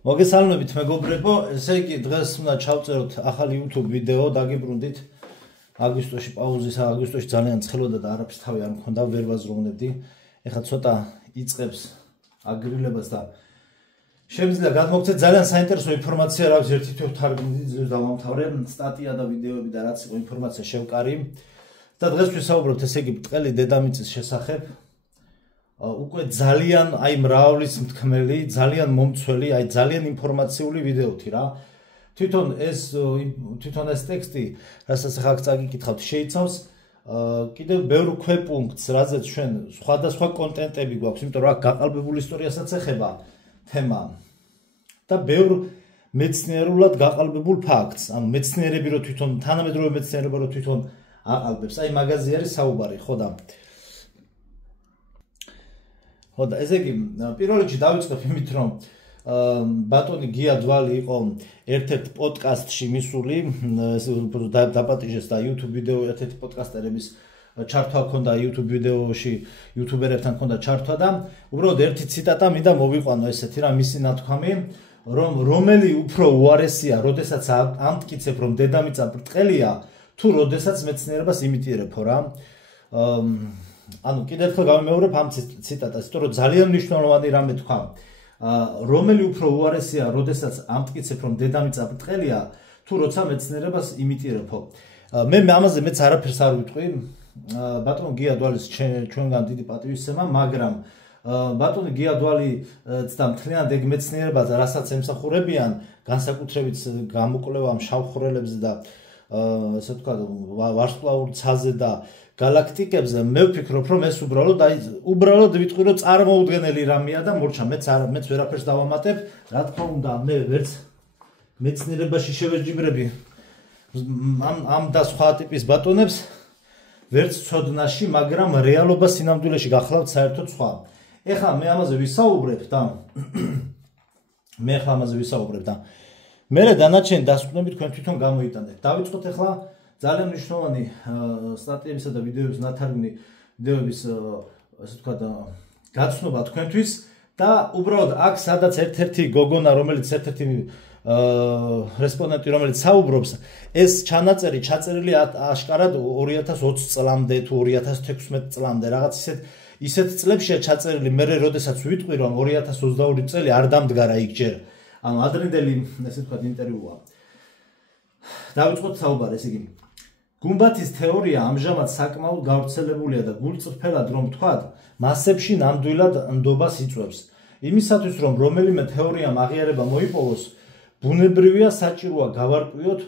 მოგესალმებით მეგობრებო, ესე იგი დღეს უნდა ჩავწეროთ ახალი YouTube ვიდეო, დაგიბრუნდით. აგვისტოში პაუზის, აგვისტოში ძალიან ცხელოდა და არაფერს თავი არ მქონდა, ვერ ვაზროვნებდი. ეხლა ცოტა იწყებს აგრილებას და შემიძლია გადმოგცეთ ძალიან საინტერესო ინფორმაცია, რაც ერთი თვე თარგმნით დავამთავრე, სტატია და ვიდეოები და რაც იყო ინფორმაცია შევკარი. და დღეს ვისაუბრებთ ესე იგი ბრტყელი დედამიწის შესახებ. უკვე ძალიან მრავლის მთქმელი, ძალიან მომცველი, ძალიან ინფორმაციული ვიდეოთი რა. თვითონ ეს ტექსტი, რასაც ახლა წაგიკითხავთ, შეიცავს კიდევ ბევრ ქვეპუნქტს, რაზეც ჩვენ სხვადასხვა კონტენტები გვაქვს, იმიტომ რომ აქ გაყალბებულ ისტორიასაც ეხება თემა და ბევრ მეცნიერულად გაყალბებულ ფაქტს, ანუ მეცნიერები რო თვითონ თანამედროვე მეცნიერება რო თვითონ აყალბებს, აი მაგაზე არის საუბარი, ხო და ხოდა ესე იგი პირველ რიგში დავიწყებ იმით რომ ბატონი გია დვალი იყო ერთ-ერთ პოდკასტში მისული დაპატიჟეს და YouTube ვიდეო ერთ-ერთი პოდკასტერების ჩართვა ჰქონდა YouTube ვიდეოში YouTuber-ებთან ჰქონდა ჩართვა და უბრალოდ ერთი ციტატა მინდა მოვიყვანო ესეთი რა მისი ნათქვამი რომ რომელი უფრო უარესია როდესაც ამტკიცებ რომ დედამიწა ბრტყელია თუ როდესაც მეცნიერებას იმიტირებო რა ანუ კიდევ ერთხელ გავიმეორებ ამ ციტატას, იმიტომ რომ ძალიან მნიშვნელოვანი რამე თქვა. რომელი უფრო უარესია, როდესაც ამტკიცებ რომ დედამიწა ბრტყელია, თუ როცა მეცნიერებას იმიტირებო. მე ამაზე მეც არაფერს არ ვიტყვი. ბატონი გია დვალის ჩვენგან დიდი პატივისცემა, მაგრამ ბატონი გია დვალიც და მთლიანად ეგ მეცნიერება, რასაც ემსახურებიან, განსაკუთრებით გამოკვლევა შავხვრელებზე და ესე ვთქვა, ვარსკვლავურ ცაზე და galaktikებზე მე ვფიქრობ რომ ეს უბრალოდ ვიტყვი რომ წარმოუდგენელი რამეა და მორჩა მეც ვერაფერს დავამატებ რა თქმა უნდა მე ვერც მეცნიერებაში შევეჯიბრები ამ და სხვა ტიპის ბატონებს ვერც ცოდნაში მაგრამ რეალობა სინამდვილეში გახლავთ საერთოდ სხვა ეხლა მე ამაზე ვისაუბრებ და მე დანარჩენი დასკვნები თქვენ თვითონ გამოიტანეთ დავიწყოთ ეხლა ძალიან მნიშვნელოვანი სტატიებისა და ვიდეოების ნათარგმნი ვიდეოების ასე ვთქვათ გაცნობა თქვენთვის და უბრალოდ აქ სადაც ერთ-ერთი გოგონა რომელიც ერთ-ერთი რესპონდენტი რომელიც საუბრობს ეს ჩანაწერი ჩაწერილი აშკარად 2020 წლამდე თუ 2016 წლამდე რაღაც ისეთ წლებშია ჩაწერილი მე როდესაც ვიტყვი რომ 2022 წელი არ დამდგარა იქ ჯერ ანუ ადრინდელი ესე ვთქვათ ინტერვიუა დავიწყოთ საუბარი ესე იგი გუმბათის თეორია ამჟამად საკმაოდ გავრცელებულია და გულწრფელად რომ ვთქვათ, მასებში ნამდვილად ნდობას იწვევს. იმისათვის რომ რომელიმე თეორიამ აღიარება მოიპოვოს, ბუნებრივია საჭიროა გავარკვიოთ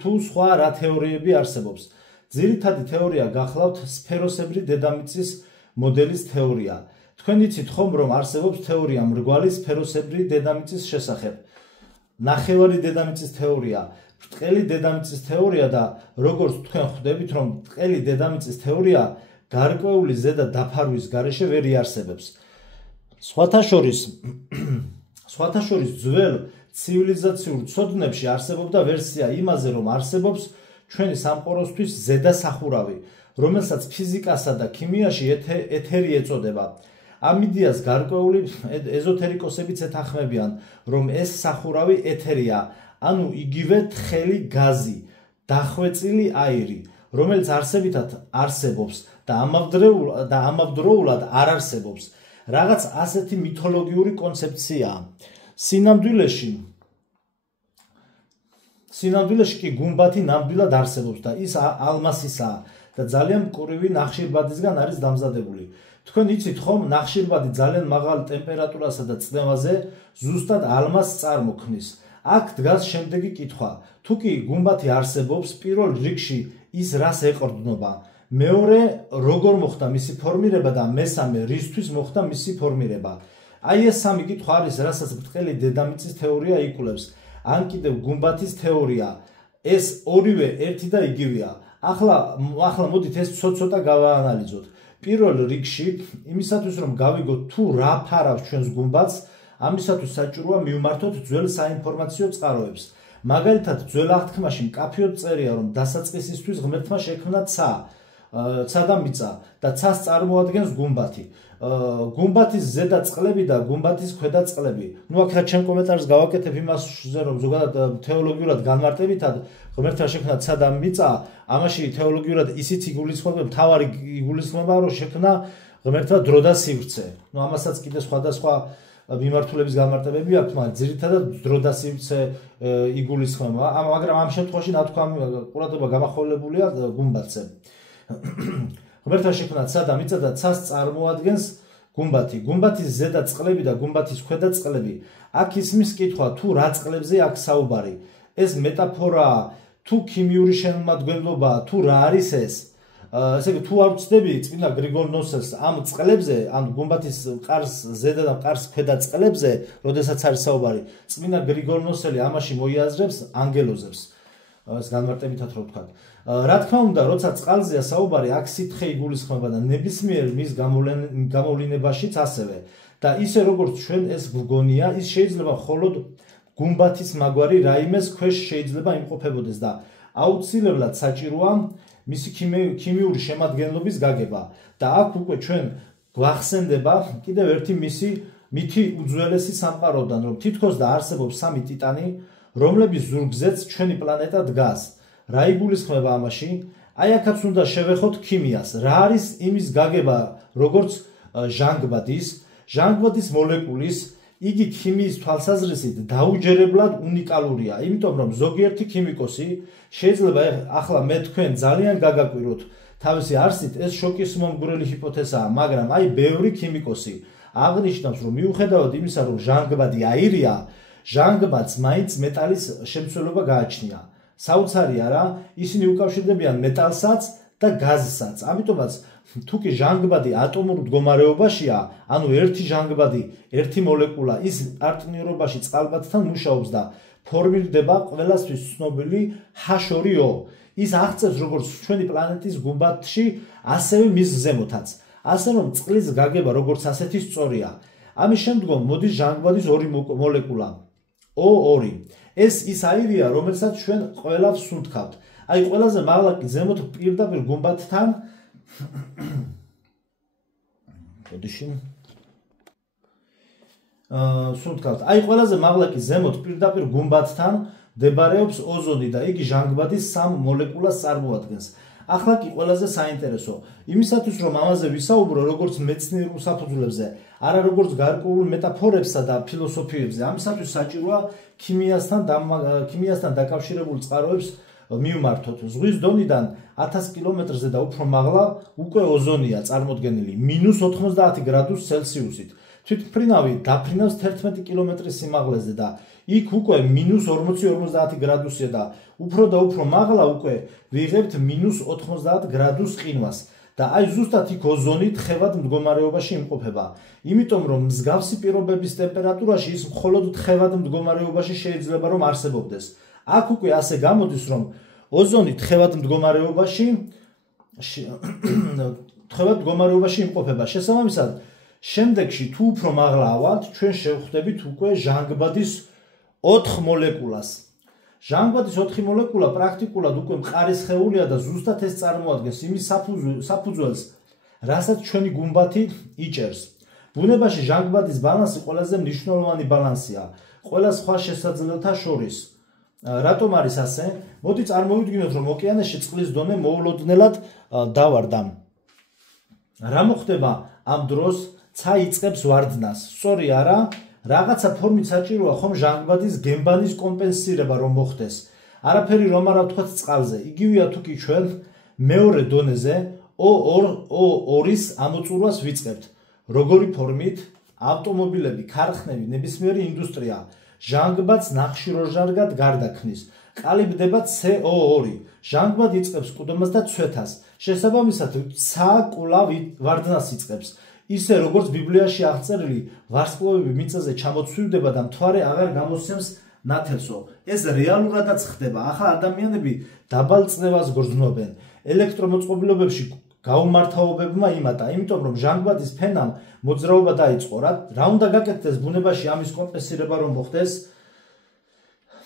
თუ სხვა რა თეორიები არსებობს. ძირითადი თეორია გახლავთ სფეროსებრი დედამიწის მოდელის თეორია. თქვენ იცით ხომ რომ არსებობს თეორია მრგვალი სფეროსებრი დედამიწის შესახებ. ნახევარი დედამიწის თეორია ბრტყელი დედამიწის თეორია და როგორც თქვენ ხვდებით რომ ბრტყელი დედამიწის თეორია გარკვეული ზედა დაფარვის გარეშე ვერ იარსებებს. სხვათა შორის ძველ ცივილიზაციურ ცოდნებში არსებობდა ვერსია იმაზე რომ არსებობს ჩვენი სამყაროსთვის ზედა სახურავი, რომელსაც ფიზიკასა და ქიმიაში ეთერი ეწოდება. ამ იდეას გარკვეული ეზოთერიკოსებიც ეთანხმებიან, რომ ეს სახურავი ეთერია. ანუ იგივე თხელი გაზი, დახვეწილი აირი, რომელიც არსებითად არსებობს და ამავდროულად არ არსებობს. რაღაც ასეთი მითოლოგიური კონცეფციაა. სინამდვილეში კი გუმბათი ნამდვილად არსებობს და ის ალმასისაა და ძალიან მკვრივი ნახშირბადისგან არის დამზადებული. თქვენ იცით ხომ, ნახშირბადი ძალიან მაღალი ტემპერატურასა და წნევაზე ზუსტად ალმასს წარმოქმნის. აქ დგას შემდეგი კითხვა. თუ კი გუმბათი არსებობს, პირველ რიგში ის რას ეყრდნობა? მეორე, როგორ მოხდა მისი ფორმირება და მესამე, რისთვის მოხდა მისი ფორმირება? აი ეს სამი კითხვა არის, რასაც ბრტყელი დედამიწის თეორია იკვლევს. ან კიდევ გუმბათის თეორია. ეს ორივე ერთი და იგივეა. ახლა მოდით ეს ცოტა გავაანალიზოთ. პირველ რიგში, იმისათვის რომ გავიგოთ თუ რა ფარავს ჩვენს გუმბათს, ამისათვის საჭიროა მივმართოთ ძველ საინფორმაციო წყაროებს. მაგალითად, ძველ აღთქმაში მკაფიოდ წერია, რომ დასაწყისისთვის ღმერთმა შექმნა ცა და მიწა და ცას წარმოადგენს გუმბათი. გუმბათის ზედა წყლები და გუმბათის ქვედა წყლები. ნუ აქ ჩემ კომენტარს გავაკეთებ იმასზე, რომ ზოგადად თეოლოგიურად განმარტებითად ღმერთმა შექმნა ცა და მიწა, ამაში თეოლოგიურად ისიც იგულისხმება, მთავარი იგულისხმება, რომ შექმნა ღმერთმა დრო და სივრცე. ნუ ამასაც კიდე სხვადასხვა მიმართულების განმარტებები აქვს, მაგრამ ძირითადად დრო და სივრცე იგულისხმება, მაგრამ ამ შემთხვევაში ნათქვამი ყურადღება გამახვილებულია გუმბათზე. ღმერთმა შექმნა ცა და მიწა და ცას წარმოადგენს გუმბათი. გუმბათის ზედა წყლები და გუმბათის ქვედა წყლები. აქ ისმის კითხვა, თუ რა წყლებზე აქ საუბარი. ეს მეტაფორაა, თუ ქიმიური შემადგენლობაა, თუ რა არის ეს? ესე იგი, თუ არ ვწდები წმინდა გრიგოლ ნოსელს ამ წყლებზე, ამ გუმბათის მყარს ზედა და მყარს ქვედა წყლებზე, როდესაც არის საუბარი, წმინდა გრიგოლ ნოსელი ამაში მოიაზრებს ანგელოზებს. ეს განმარტებითად რო ვთქვათ. რა თქმა უნდა, როცა წყალზეა საუბარი, აქ სითხე იგულისხმება და ნებისმიერ მის გამოვლინებაშიც ასევე. და ისე როგორც ჩვენ ეს გვგონია, ის შეიძლება მხოლოდ გუმბათის მაგვარი რაიმეს ქვეშ შეიძლება იმყოფებოდეს და აუცილებლად საჭიროა მისი ქიმიური შემადგენლობის გაგება. და აქ უკვე ჩვენ გვახსენდება კიდევ ერთი მითი უძველესი სამყაროდან, რომ თითქოს და არსებობს 3 ტიტანი, რომლების ზურგზეც ჩვენი პლანეტა დგას. რა იგულისხმება ამაში? აი აქაც უნდა შევეხოთ ქიმიას. რა არის იმის გაგება, როგორც ჟანგბადის მოლეკულის, იგი ქიმიის თვალსაზრისით დაუჯერებლად უნიკალურია, იმიტომ რომ ზოგიერთი ქიმიკოსი შეიძლება ახლა მე თქვენ ძალიან გაგაკვიროთ თავისი არსით, ეს შოკის მომგვრელი ჰიპოთეზაა, მაგრამ აი ბევრი ქიმიკოსი აღნიშნავს, რომ მიუხედავად იმისა, რომ ჟანგბადი აირია, ჟანგბადს მაინც მეტალის შემცველობა გააჩნია. საოცარი არა, ისინი უკავშირდებიან მეტალსაც და გაზსაც. ამიტომაც თუ კი ჟანგბადი ატომურ მდგომარეობაშია, ანუ ერთი ჟანგბადი, ერთი მოლეკულა ის პარტნიორობაში წყალბადთან მუშაობს და ფორმირდება ყველასთვის ცნობილი H2O. ის აღწევს როგორც ჩვენი პლანეტის გუმბათში, ასევე მის ზემოთაც. ასე რომ წყლის გაგება როგორც ასეთი სწორია. ამის შემდგომ მოდის ჟანგბადის ორი მოლეკულა O2. ეს ის აირია, რომელსაც ჩვენ ყველა ვსუნთქავთ. აი ყველაზე მაღლა კი ზემოთ პირდაპირ გუმბათთან სუნთქავთ. აი ყველაზე მაღლა კი ზემოთ პირდაპირ გუმბათთან მდებარეობს ოზონი და იგი ჟანგბადის 3 მოლეკულას წარმოადგენს. ახლა კი ყველაზე საინტერესო, იმისათვის რომ ამაზე ვისაუბრო როგორც მეცნიერულ საფუძვლებზე, არა როგორც გარკვეულ მეტაფორებსა და ფილოსოფიებზე, ამისათვის საჭიროა ქიმიასთან დაკავშირებულ წყაროებს მივმართოთ. ზღვის დონიდან 1000 კილომეტრზე და უფრო მაღლა უკვე ოზონია წარმოდგენილი -90 გრადუს ცელსიუსით. თვითმფრინავი დაფრინავს 11 კილომეტრის სიმაღლეზე და იქ უკვე -40-50 გრადუსია და უფრო მაღლა უკვე ვიღებთ -90 გრადუს ყინვას. და აი ზუსტად იქ ოზონი თხევად მდგომარეობაში იმყოფება. იმიტომ რომ მსგავსი პირობების ტემპერატურაში ის მხოლოდ თხევად მდგომარეობაში შეიძლება რომ არსებობდეს. აქ უკვე ასე გამოდის, რომ ოზონი თხევად მდგომარეობაში იმყოფება. შესაბამისად, შემდეგში თუ უფრო მაღლა ავალთ, ჩვენ შევხვდებით უკვე ჟანგბადის 4 მოლეკულას. ჟანგბადის 4 მოლეკულა პრაქტიკულად უკვე მყარი სხეულია და ზუსტად ეს წარმოადგენს იმის საფუძველს, რასაც ჩვენი გუმბათი იჭერს. ბუნებაში ჟანგბადის ბალანსი ყველაზე მნიშვნელოვანი ბალანსია ყველა სხვა შესაძლებლთა შორის. რატომ არის ასე? მოდი წარმოვიდგინოთ, რომ ოკეანეში წყლის დონე მოულოდნელად დავარდა. რა მოხდება ამ დროს? ცა იწყებს ვარდნას. სწორი არა? რაღაცა ფორმით საჭიროა ხომ ჟანგბადის გემბანის კომპენსირება რომ მოხდეს. არაფერი რომ არა ვთქვათ წყალზე. იგივეა თუ კი ჩვენ მეორე დონეზე O2-ის ამოწურვას ვიწყებთ. როგორი ფორმით? ავტომობილები, ქარხნები, ნებისმიერი ინდუსტრია ჟანგბადს ნახშირორჟანგად გარდაქმნის. ყალიბდება CO2. ჟანგბადი იწყებს კუდმას და ცვეთას. შესაბამისად, ცა კვლავ ვარდნას იწყებს. ისე როგორც ბიბლიაში აღწერილი ვარსკვლავები მიწაზე ჩამოცვივდება და მთვარე აღარ გამოსცემს ნათელსო. ეს რეალურადაც ხდება. ახლა ადამიანები დაბალ წნევას გრძნობენ. ელექტრომოწყობილობებში გაუმართავობებმა იმატა, იმიტომ რომ ჟანგბადის ფენამ მოძრაობა დაიწყო. რა უნდა გაკეთდეს ბუნებაში ამის კომპენსირება რომ მოხდეს?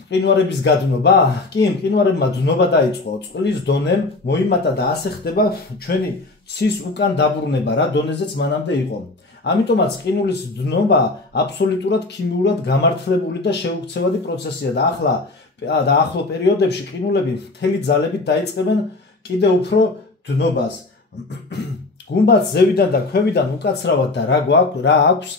მყინვარების გადნობა? კი, მყინვარებმა დნობა დაიწყო, წყლის დონემ მოიმატა და ასე ხდება ჩვენი ცის უკან დაბრუნება, რა დონეზეც მანამდე იყო. ამიტომაც ყინულის დნობა აბსოლუტურად ქიმიურად გამართლებული და შეუქცევადი პროცესია და ახლო პერიოდებში ყინულები მთელი ძალებით დაიწყებენ კიდევ უფრო დნობას. გუმბათს ზევიდან და ქვევიდან უკაცრავად და რა აქვს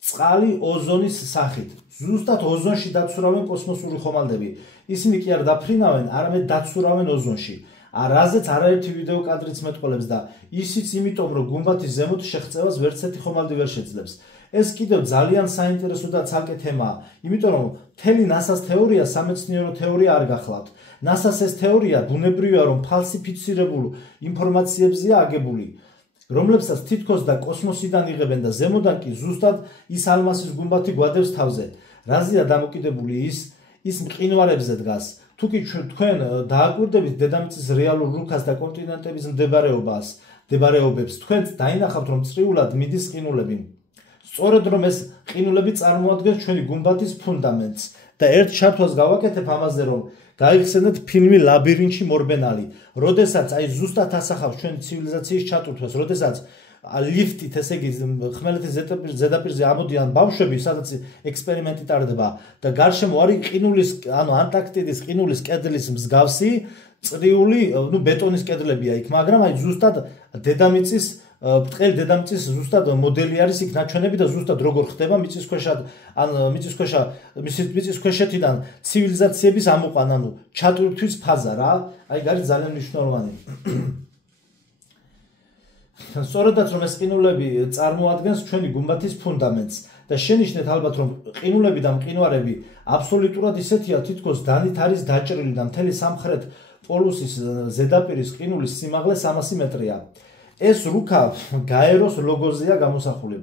წყალი ოზონის სახით. ზუსტად ოზონში დაცურავენ კოსმოსური ხომალდები. ისინი კი არ დაფრინავენ, არამედ დაცურავენ ოზონში. რაზეც არაერთი ვიდეო კადრიც მეტყოლებს და ისიც იმიტომ, რომ გუმბათის ზემოთ შეღწევას ვერცერთი ხომალდი ვერ შეძლებს. ეს კიდევ ძალიან საინტერესო და ცალკე თემაა, იმიტომ რომ მთელი NASA-ს თეორია სამეცნიერო თეორია არ გახლავთ. NASA-ს ეს თეორია ბუნებრივია, რომ ფალსიფიცირებულ ინფორმაციებზეა აგებული, რომლებსაც თითქოს და კოსმოსიდან იღებენ და ზემოდან კი ზუსტად ის ალმასის გუმბათი გვადევს თავზე. რაზეა დამოკიდებული ის მყინვარებზე დგას. თუ კი თქვენ დააკვირდებით დედამიწის რეალურ რუქას და კონტინენტების მდებარეობებს, თქვენ დაინახავთ, რომ წრიულად მიდის ყინულები. სწორედ რომ ეს ყინულები წარმოადგენს ჩვენი გუმბათის ფუნდამენტს და ერთ ჩართვას გავაკეთებ ამაზე, რომ გაიხსენეთ ფილმი ლაბირინთში მორბენალი, როდესაც ზუსტად ასახავს ჩვენი ცივილიზაციის ჩატვირთვას, როდესაც ლიფტით, ესე იგი, ხმელეთის ზედაპირზე ამოდიან ბავშვები, სადაც ექსპერიმენტი ტარდება და გარშემო არის ყინულის, ანტარქტიდის ყინულის კედლის მსგავსი წრიული, ბეტონის კედლებია იქ, მაგრამ ზუსტად დედამიწის ბრტყელი დედამიწის ზუსტად მოდელი არის იქ ნაჩვენები და ზუსტად როგორ ხდება მიწისქვეშეთიდან ცივილიზაციების ამოყვანა, ჩატვირთვის ფაზა რა, არის ძალიან მნიშვნელოვანი. სწორედაც რომ ეს ყინულები წარმოადგენს ჩვენი გუმბათის ფუნდამენტს და შენიშნეთ ალბათ რომ ყინულები და მყინვარები აბსოლუტურად ისეთია, თითქოს დანით არის დაჭრილი და მთელი სამხრეთ პოლუსის ზედაპირის ყინულის სიმაღლე 300 მეტრია. ეს რუქა გაეროს ლოგოზეა გამოსახული.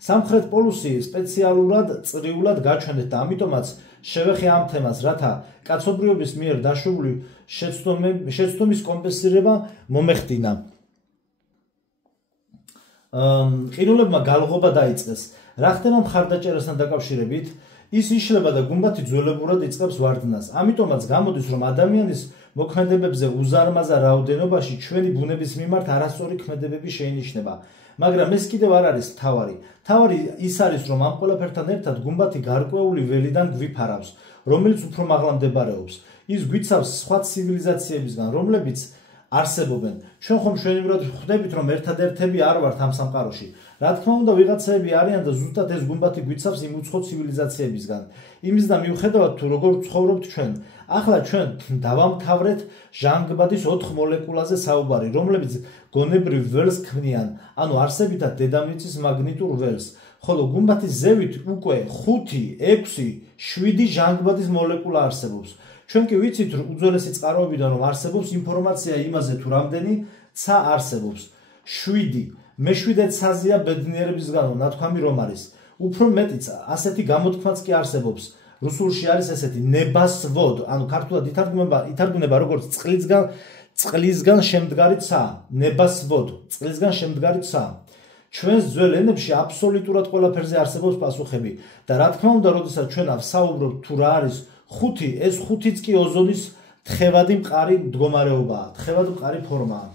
სამხრეთ პოლუსი სპეციალურად წრიულად გაჩვენეთ და ამიტომაც შევეხე ამ თემას, რათა კაცობრიობის მიერ დაშვებული შეცდომის კომპენსირება მომეხდინა. ყინულებმა გალღობა დაიწყეს. რა ხდება მხარდაჭერასთან დაკავშირებით? ის იშლება და გუმბათი ძველებურად იწყებს ვარდნას. ამიტომაც გამოდის, რომ ადამიანის მოქმედებებზე უზარმაზარ რაოდენობაში ჩვენი ბუნების მიმართ არასწორი ქმედებები შეინიშნება. მაგრამ ეს კიდევ არ არის მთავარი. მთავარი ის არის, რომ ამ ყველაფერთან ერთად გუმბათი გარკვეული ველიდან გვიფარავს, რომელიც უფრო მაღლა მდებარეობს. ის გვიცავს სხვა ცივილიზაციებისგან, რომლებიც არსებობენ. ჩვენ ხომ მშვენივრად ხვდებით, რომ ერთადერთები არ ვართ ამ სამყაროში. რა თქმა უნდა, ვიღაცები არიან და ზუსტად ეს გუმბათი გვიცავს იმ უცხო ცივილიზაციებისგან. იმისდა მიუხედავად თუ როგორ ცხოვრობთ ჩვენ. ახლა ჩვენ დავამთავრეთ ჟანგბადის 4 მოლეკულაზე საუბარი, რომლებიც გონებრივ ველს ქმნიან, ანუ არსებითად დედამიწის მაგნიტურ ველს. ხოლო გუმბათის ზევით უკვე 5, 6, 7 ჟანგბადის მოლეკულა არსებობს. ჩვენ კი ვიცით, რომ უძველესი წყაროებიდან რომ არსებობს ინფორმაცია იმაზე, თუ რამდენი ცა არსებობს. 7. მე-7 ცაზეა ბედნიერებისგანო, ნათქვამი რომ არის. უფრო მეტიც, ასეთი გამოთქმაც კი არსებობს. რუსულში არის ესეთი ნებასვოდ, ანუ ქართულად ითარგმნება როგორც წყლისგან შემდგარი ცა, ნებასვოდ, წყლისგან შემდგარი ცა. ჩვენს ძველ ენებში აბსოლუტურად ყველაფერზე არსებობს პასუხები და რა თქმა უნდა, როდესაც ჩვენ ვსაუბრობთ თუ რა არის 5, ეს 5-იც კი ოზონის თხევადი მყარი მდგომარეობაა, თხევად მყარი ფორმაა.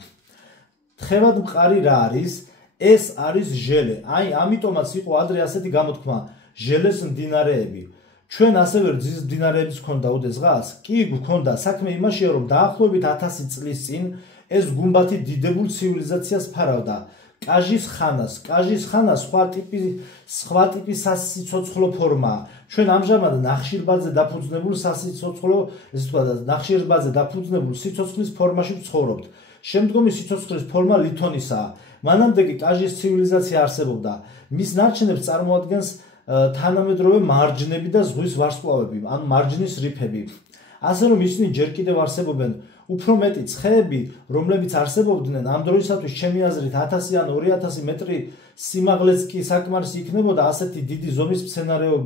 თხევად მყარი რა არის? ეს არის ჟელე. ამიტომაც იყო ადრე ასეთი გამოთქმა, ჟელეს მდინარეები. ჩვენ ასევე რძის მდინარეების ჰქონდა უდესღაც? კი გვქონდა. საქმე იმაშია, რომ დაახლოებით 1000 წლის წინ ეს გუმბათი დიდებულ ცივილიზაციას ფარავდა. კაჟის ხანა სხვა ტიპის სასიცოცხლო ფორმაა. ჩვენ ამჟამად ნახშირბადზე დაფუძნებულ სიცოცხლის ფორმაში ვცხოვრობთ. შემდგომი სიცოცხლის ფორმა ლითონისაა. მანამდე კი კაჟის ცივილიზაცია არსებობდა. მის ნარჩენებს წარმოადგენს თანამედროვე მარჯნები და ზღვის ვარსკვლავები, ანუ მარჯნის რიფები. ასე რომ ისინი ჯერ კიდევ არსებობენ. უფრო მეტი ცხეები, რომლებიც არსებობდნენ ამ დროისათვის ჩემი აზრით 1000 ან 2000 მეტრი სიმაღლეც კი საკმარისი იქნებოდა ასეთი დიდი ზომის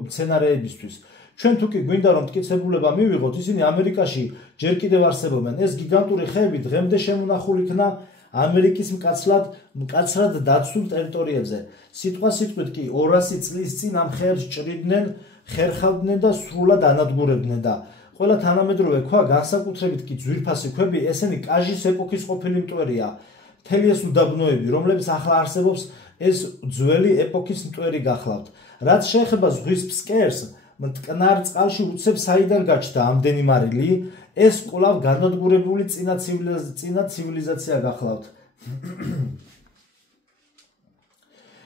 მცენარეებისთვის. ჩვენ თუ კი გვინდა რომ მტკიცებულება მივიღოთ, ისინი ამერიკაში ჯერ კიდევ არსებობენ. ეს გიგანტური ხეები დღემდე შემონახული იქნა ამერიკის მკაცრად დაცულ ტერიტორიებზე. სიტყვასიტყვით კი 200 წლის წინ ამ ხეებს ჭრიდნენ, ხერხავდნენ და სრულად ანადგურებდნენ და ყველა თანამედროვე ქვა, განსაკუთრებით კი ძვირფასი ქვები, ესენი კაჟის ეპოქის ყოფილი მტვერია. მთელი ეს უდაბნოები, რომლებიც ახლა არსებობს, ეს ძველი ეპოქის მტვერი გახლავთ. რაც შეეხება ზღვის ფსკერს, მტკნარ წყალში უცებ საიდან გაჩნდა ამდენი მარილი, ეს კვლავ განადგურებული წინა ცივილიზაცია გახლავთ.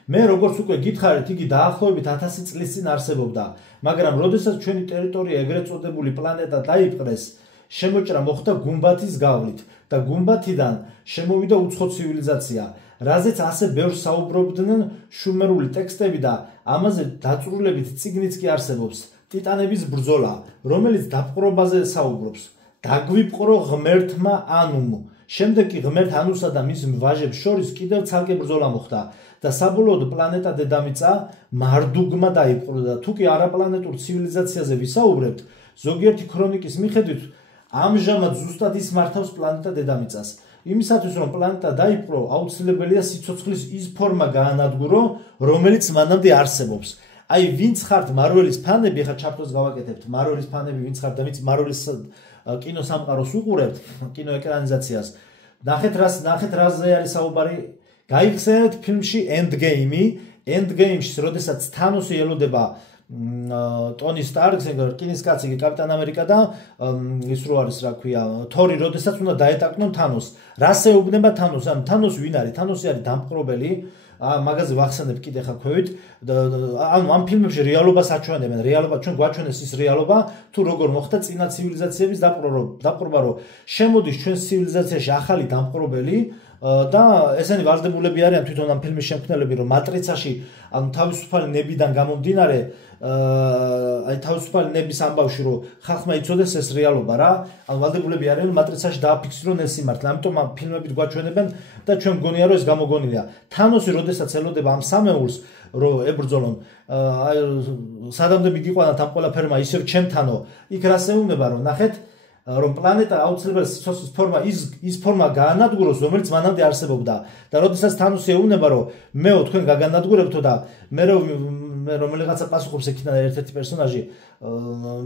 მე როგორც უკვე გითხარით, იგი დაახლოებით 1000 წლის წინ არსებობდა, მაგრამ როდესაც ჩვენი ტერიტორია ეგრეთ წოდებული პლანეტა დაიპყრეს, შემოჭრა მოხდა გუმბათის გავლით და გუმბათიდან შემოვიდა უცხო ცივილიზაცია, რაზეც ასე ბევრს საუბრობდნენ შუმერული ტექსტები და ამაზე დაწვრილებით წიგნიც კი არსებობს, ტიტანების ბრძოლა, რომელიც დაპყრობაზე საუბრობს. დაგვიპყრო ღმერთმა ანუმ. შემდეგ კი ღმერთ ანუსა და მის ვაჟებს შორის კიდევ ცალკე ბრძოლა მოხდა და საბოლოოდ პლანეტა დედამიწა მარდუგმა დაიპყრო და თუ კი არაპლანეტურ ცივილიზაციაზე ვისაუბრებთ, ზოგიერთი ქრონიკის მიხედვით ამჟამად ზუსტად ის მართავს პლანეტა დედამიწას. იმისათვის რომ პლანეტა დაიპყრო, აუცილებელია სიცოცხლის ის ფორმა გაანადგურო, რომელიც მანამდე არსებობს. აი, ვინც ხართ მარველის ფანები, ახლა ჩარტოს გავაკეთებთ, მარველის ფანები ვინც ხართ და ვინც მარველის კინოსამყაროს უყურებთ, კინოეკრანიზაციას. ნახეთ რაზე არის საუბარი. გაიხსენეთ ფილმში Endgame, Endgame-ში, როდესაც თანოსი ელოდება ტონი სტარკს, რკინისკაცი, კაპიტან ამერიკა და ის რო არის, რა ქვია, თორი, როდესაც უნდა დაეტაკნონ თანოს. რას ეუბნება თანოს? ანუ თანოსი ვინ არის? თანოსი არის დამპყრობელი. მაგაზე ვახსენებ კიდე ხა ქვევით. ანუ ამ ფილმებში რეალობას აჩვენებენ. რეალობა ჩვენ გვაჩვენეს ის რეალობა, თუ როგორ მოხდა წინა ცივილიზაციების დაპყრობა, რომ შემოდის ჩვენს ცივილიზაციაში ახალი დამპყრობელი და ესენი ვალდებულები არიან თვითონ ამ ფილმის შემქმნელები, რომ მატრიცაში, ანუ თავისუფალი ნებიდან გამომდინარე, აი თავისუფალი ნების ამბავში, რომ ხალხმა იცოდეს ეს რეალობა რა, ანუ ვალდებულები არიან მატრიცაში დააფიქსირონ ეს სიმართლე. ამიტომ ამ ფილმებით გვაჩვენებენ და ჩვენ მგონია, რომ ეს გამოგონილია. თანოსი, როდესაც ელოდება ამ სამეულს, რომ ებრძოლონ, აი სადამდე მიგიყვანათ ამ ყველაფერმა ისევ ჩემთანო, იქ რას ეუბნება, რომ ნახეთ, რომ პლანეტა აუცილებელი სიცოცხლის ფორმა ის ფორმა გაანადგუროს, რომელიც მანამდე არსებობდა. და როდესაც თანოსი ეუბნება, რომ მეო თქვენ გაგანადგურებთო და მე რომელიღაცა პასუხობს ექინა ერთ-ერთი პერსონაჟი,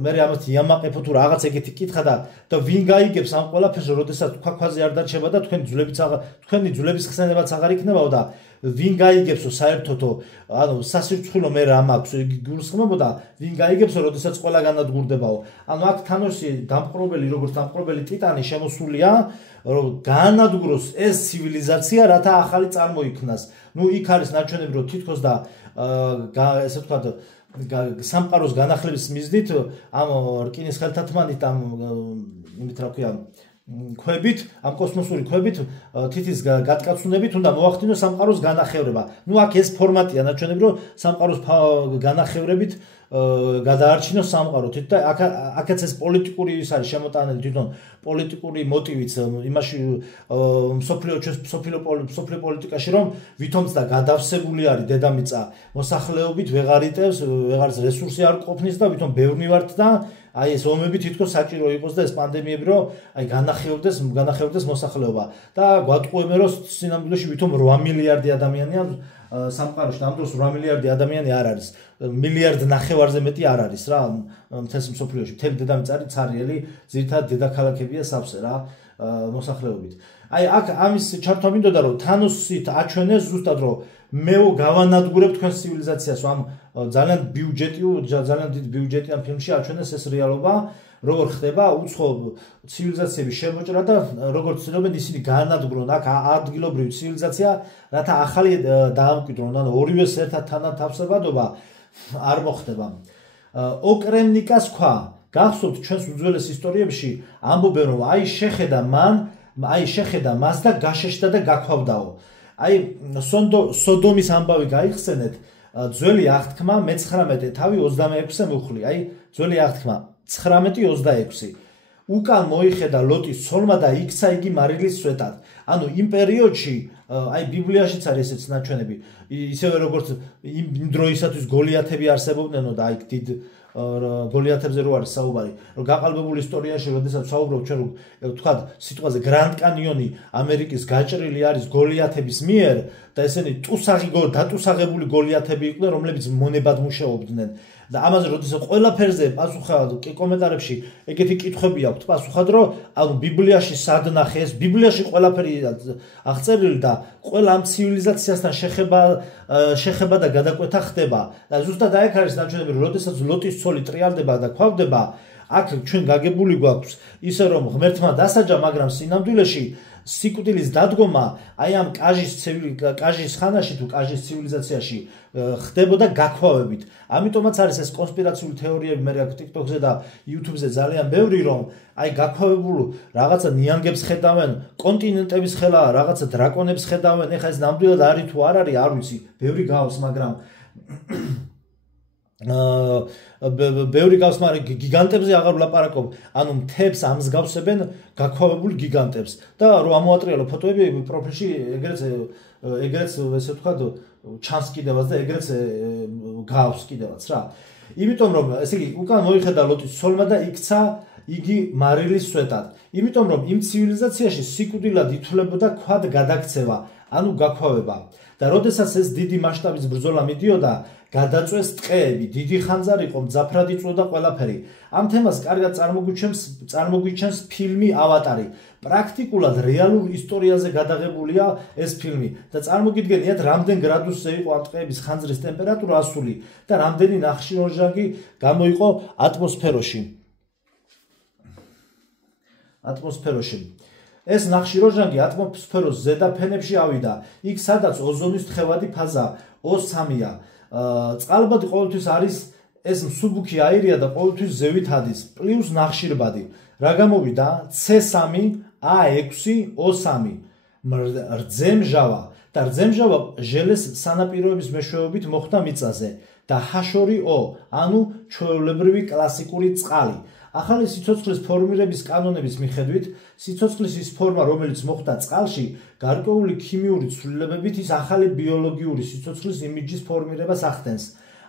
მე ამას იამაყებო თუ რაღაც ეგეთი კითხა და ვინ გაიგებს ამ ყველაფერს, როდესაც ქვაზე არ დარჩება და თქვენი ძვლების ხსენებაც აღარ იქნებაო და ვინ გაიგებსო საერთოდო, ანუ სასირცხვილო მე რა მაქვს, იგი გულსხმობოდა, ვინ გაიგებსო, როდესაც ყველა განადგურდებაო. ანუ აქ თანოსი დამპყრობელი, როგორც დამპყრობელი ტიტანი შემოსულია, რომ გაანადგუროს ეს ცივილიზაცია, რათა ახალი წარმოიქმნას. ნუ იქ არის ნაჩვენები, რომ თითქოს და ესე ვთქვათ, სამყაროს განახლების მიზნით ამ რკინის ხელთათმანით, ამ იმით რა ქვია, ქვებით, ამ კოსმოსური ქვებით, თითის გატკაცუნებით უნდა მოახდინოს სამყაროს განახევრება. ნუ აქ ეს ფორმატია ნაჩვენები, რომ სამყაროს განახევრებით გადაარჩინოს სამყარო. და აქაც ეს პოლიტიკური ის არის შემოტანილი, თვითონ პოლიტიკური მოტივიც იმაში მსოფლიო პოლიტიკაში, რომ ვითომც და გადავსებული არის დედამიწა მოსახლეობით, ვეღარ იტევს, ვეღარც რესურსი არ ყოფნის და ვითომ ბევრნი ვართ და აი ეს ომები თითქოს საჭირო იყოს და ეს პანდემიები, რომ აი განახევრდეს მოსახლეობა. და გვატყუებენ, რომ სინამდვილეში ვითომ 8 მილიარდი ადამიანია სამყაროში, ამ დროს 8 მილიარდი ადამიანი არ არის. მილიარდ ნახევარზე მეტი არ არის რა მთელს მსოფლიოში. მთელი დედამიწა არის ცარიელი, ძირითადად დედაქალაქებია სავსე რა მოსახლეობით. აი აქ ამის ჩართვა მინდოდა, რომ თანოსით აჩვენეს ზუსტად, რომ მეო გავანადგურებ თქვენ ცივილიზაციას, ამ ძალიან დიდ ბიუჯეტი ამ ფილმში აჩვენეს ეს რეალობა, როგორ ხდება უცხო ცივილიზაციების შემოჭრა და როგორ ცდილობენ ისინი გაანადგურონ აქ ადგილობრივი ცივილიზაცია, რათა ახალი დაამკვიდრონ, ანუ ორივეს ერთად თანათავსებადობა არ მოხდება. ოკრემნიკას ქვა, გახსოვთ ჩვენს უძველეს ისტორიებში ამბობენ, რომ აი შეხედა მას და გაშეშდა და გაქვავდაო. აი სოდომის ამბავი გაიხსენეთ, ძველი აღთქმა მე-19 თავი 26-ე მუხლი, აი ძველი აღთქმა 19:26. უკან მოიხედა ლოტის ცოლმა და იქცა იგი მარილის სვეტად. ანუ იმ პერიოდში, აი ბიბლიაშიც არის ესეც ნაჩვენები, ისევე როგორც იმ დროისათვის გოლიათები არსებობდნენო და აი დიდ გოლიათებზე რო არის საუბარი, რომ გაყალბებულ ისტორიაში, როდესაც საუბრობ ჩვენ ვთქვათ სიტყვაზე გრანდ კანიონი ამერიკის გაჭრილი არის გოლიათების მიერ და ესენი დატუსაღებული გოლიათები იყვნენ, რომლებიც მონებად მუშაობდნენ. და ამაზე როდესაც ყველაფერზე პასუხად კომენტარებში ეგეთი კითხვები აქვთ პასუხად, რომ ანუ ბიბლიაში სად ნახეს, ბიბლიაში ყველაფერი აღწერილი და ყველა ამ ცივილიზაციასთან შეხება და გადაკვეთა ხდება. და ზუსტად აი აქ არის ნაჩვენები, რომ როდესაც ლოტის ცოლი ტრიალდება და ქვავდება, აქ ჩვენ გაგებული გვაქვს ისე რომ ღმერთმა დასაჯა, მაგრამ სინამდვილეში სიკვდილის დადგომა აი ამ კაჟის ხანაში თუ კაჟის ცივილიზაციაში ხდებოდა გაქვავებით. ამიტომაც არის ეს კონსპირაციული თეორიები მე აქ TikTok-ზე და YouTube-ზე ძალიან ბევრი, რომ აი გაქვავებულ რაღაცა ნიანგებს ხედავენ, კონტინენტების ხელა რაღაცა დრაკონებს ხედავენ. ეხლა ეს ნამდვილად არის თუ არ არის, არ ვიცი, ბევრი გავს, მაგრამ ბევრი გავს, მაგრამ გიგანტებზე აღარ ვლაპარაკობ. ანუ მთებს ამსგავსებენ გაქვავებულ გიგანტებს და რომ ამოატრიალო ფოტოები პროფილში ეგრეც ესე ვთქვათ ჩანს კიდევაც და ეგრეც გავს კიდევაც რა. იმიტომ რომ ესე იგი უკან მოიხედა ლოტის ცოლმა და იქცა იგი მარილის სვეტად. იმიტომ რომ იმ ცივილიზაციაში სიკვდილად ითვლებოდა ქვად გადაქცევა, ანუ გაქვავება. და როდესაც ეს დიდი მასშტაბის ბრძოლა მიდიოდა, გადაწვეს ტყეები, დიდი ხანძარი იყო, მძაფრად იწვოდა ყველაფერი. ამ თემას კარგად წარმოგვიჩენს ფილმი ავატარი. პრაქტიკულად რეალურ ისტორიაზე გადაღებულია ეს ფილმი და წარმოგიდგენიათ, რამდენ გრადუსზე იყო ამ ტყეების ხანძრის ტემპერატურა ასული და რამდენი ნახშირორჟანგი გამოიყო ატმოსფეროში. ეს ნახშირორჟანგი ატმოსფეროს ზედა ფენებში ავიდა, იქ სადაც ოზონის თხევადი ფაზა O3-ია. წყალბადი ყოველთვის არის ეს მსუბუქი აირია და ყოველთვის ზევით ადის, პლუს ნახშირბადი. რა გამოვიდა? C3, A6, O3. რძემჟავა და რძემჟავა ჟელეს სანაპიროების მეშვეობით მოხვდა მიწაზე და H2O, ანუ ჩვეულებრივი კლასიკური წყალი. ახალი სიცოცხლის ფორმირების კანონების მიხედვით, სიცოცხლის ის ფორმა, რომელიც მოხდა წყალში, გარკვეული ქიმიური ცვლილებებით ის ახალი ბიოლოგიური სიცოცხლის იმიჯის ფორმირებას ახდენს.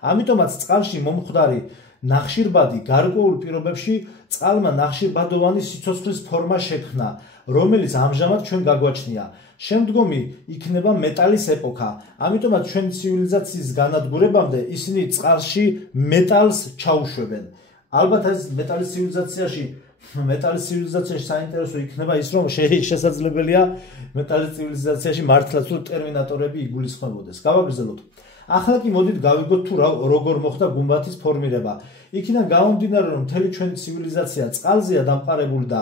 ამიტომაც წყალში მომხვდარი ნახშირბადი გარკვეულ პირობებში წყალმა ნახშირბადოვანი სიცოცხლის ფორმა შექმნა, რომელიც ამჟამად ჩვენ გაგვაჩნია. შემდგომი იქნება მეტალის ეპოქა. ამიტომაც ჩვენი ცივილიზაციის განადგურებამდე ისინი წყალში მეტალს ჩაუშვებენ. ალბათ ეს მეტალის ცივილიზაციაში საინტერესო იქნება ის, რომ შესაძლებელია მეტალის ცივილიზაციაში მართლაც თუ ტერმინატორები იგულისხმებოდეს. გავაგრძელოთ. ახლა კი მოდით გავიგოთ თუ როგორ მოხდა გუმბათის ფორმირება. იქიდან გამომდინარე, რომ მთელი ჩვენი ცივილიზაცია წყალზეა დამყარებული და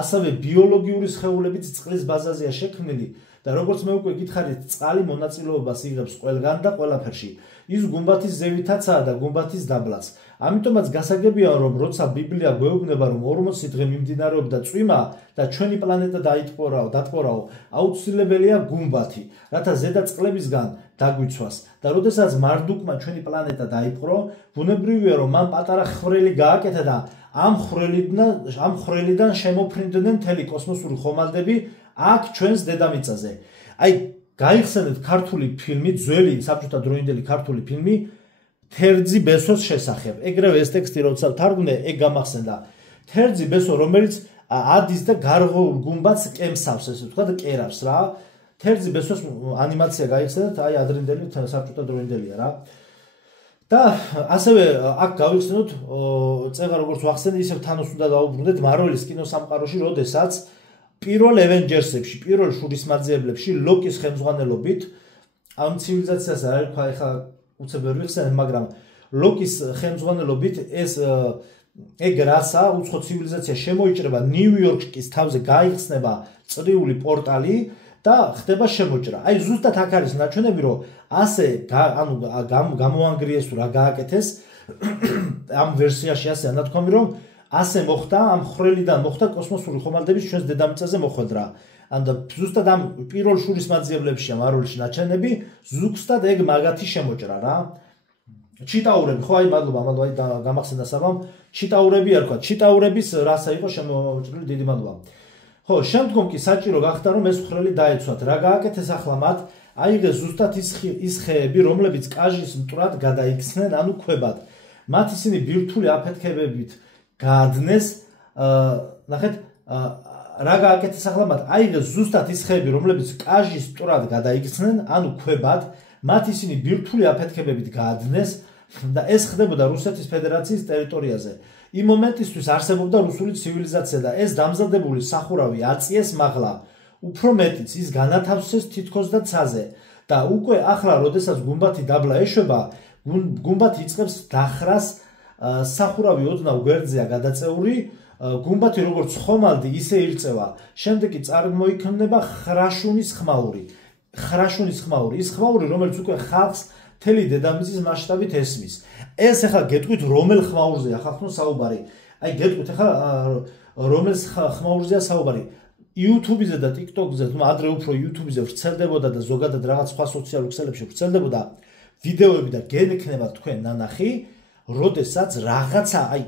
ასევე ბიოლოგიური სხეულებით წყლის ბაზაზეა შექმნილი და როგორც მე უკვე გითხარით, წყალი მონაწილეობას იღებს ყველგან და ყველაფერში. ის გუმბათის ზევითაცაა და გუმბათის დაბლაც. ამიტომაც გასაგებია, რომ როცა ბიბლია გვეუბნება, რომ 40 დღე მიმდინარეობდა წვიმა და ჩვენი პლანეტა დატბორაო, აუცილებელია გუმბათი, რათა ზედა წყლებისგან დაგვიცვას. და როდესაც მარდუკმა ჩვენი პლანეტა დაიპყრო, ბუნებრივია, რომ მან პატარა ხვრელი გააკეთა და ამ ხვრელიდან შემოფრინდნენ მთელი კოსმოსური ხომალდები აქ ჩვენს დედამიწაზე. აი, გაიხსენეთ ქართული ფილმი, ძველი საბჭოთა დროინდელი ქართული ფილმი თერძი ბესოს შესახებ. ეგრევე ეს ტექსტი როცა თარგმნე, ეგ გამახსენდა. თერძი ბესო, რომელიც ადის და გარღვეულ გუმბათს კემსავს, ესე ვთქვა და კერავს რა. თერძი ბესოს ანიმაცია გაიხსენეთ, აი ადრინდელი საბჭოთა დროინდელია რა. და ასევე აქ გავიხსენოთ, წეღა როგორც ვახსენე, ისევ თანოს უნდა დავუბრუნდეთ მარველის კინოსამყაროში, როდესაც პირველ Avengers-ებში, პირველ შურისმაძიებლებში ლოკის ხელმძღვანელობით ამ ცივილიზაციას არ ერქვა, ეხლა უცებ ვერ ვიხსენებ, მაგრამ ლოკის ხელმძღვანელობით ეს ეგ რასა უცხო ცივილიზაცია შემოიჭრება ნიუ-იორკის თავზე გაიხსნება წრიული პორტალი და ხდება შემოჭრა. აი ზუსტად აქ არის ნაჩვენები, რომ ასე ანუ გამოანგრიეს თუ რა გააკეთეს ამ ვერსიაში ასეა ნათქვამი, რომ ასე მოხდა, ამ ხვრელიდან მოხდა კოსმოსური ხომალდების ჩვენს დედამიწაზე მოხვედრა. ან და ზუსტად ამ პირველ შურისმაძიებლებში მარველში ნაჩვენები, ზუსტად ეგ მაგათი შემოჭრა რა. ჩიტაურები, ხო აი მადლობა, აი გამახსენდა საბამ, ჩიტაურები ერქვა. ჩიტაურების რასა იყო შემოჭრილი, დიდი მადლობა. ხო, შემდგომ კი საჭირო გახდა, რომ ეს ხვრელი დაეცვათ. რა გააკეთეს ახლა მათ? აიღეს ზუსტად ის ხეები, რომლებიც კაჟის მტრად გადაიქცნენ, ანუ ქვებად. მათ ისინი ბირთვული აფეთქებებით გაადნეს, ნახეთ, რა გააკეთეს ახლა მათ? აიღეს ზუსტად ის ხეები, რომლებიც კაჟის მტრად გადაიქცნენ, ანუ ქვებად, მათ ისინი ბირთვული აფეთქებებით გაადნეს და ეს ხდებოდა რუსეთის ფედერაციის ტერიტორიაზე. იმ მომენტისთვის არსებობდა რუსული ცივილიზაცია და ეს დამზადებული სახურავი აწიეს მაღლა. უფრო მეტიც ის განათავსეს თითქოს და ცაზე და უკვე ახლა როდესაც გუმბათი დაბლა ეშვება, გუმბათი იწყებს დახრას, სახურავი ოდნავ გვერდზეა გადაწეული, გუმბათი როგორც ხომალდი ისე ირწევა. შემდეგ კი წარმოიქმნება ხრაშუნის ხმაური. ის ხმაური, რომელიც უკვე ხალხს მთელი დედამიწის მასშტაბით ესმის. ეს ახლა გეტყვით რომელ ხმაურზეა ხახნო საუბარი. აი გეტყვით ახლა რომელ ხმაურზეა საუბარი. YouTube-ზე და TikTok-ზე, ადრე უფრო YouTube-ზე ვრცელდებოდა და ზოგადად რაღაც სხვა სოციალურ ქსელებში ვრცელდებოდა ვიდეოები და გექნება თქვენ ნანახი, როდესაც რაღაცა, აი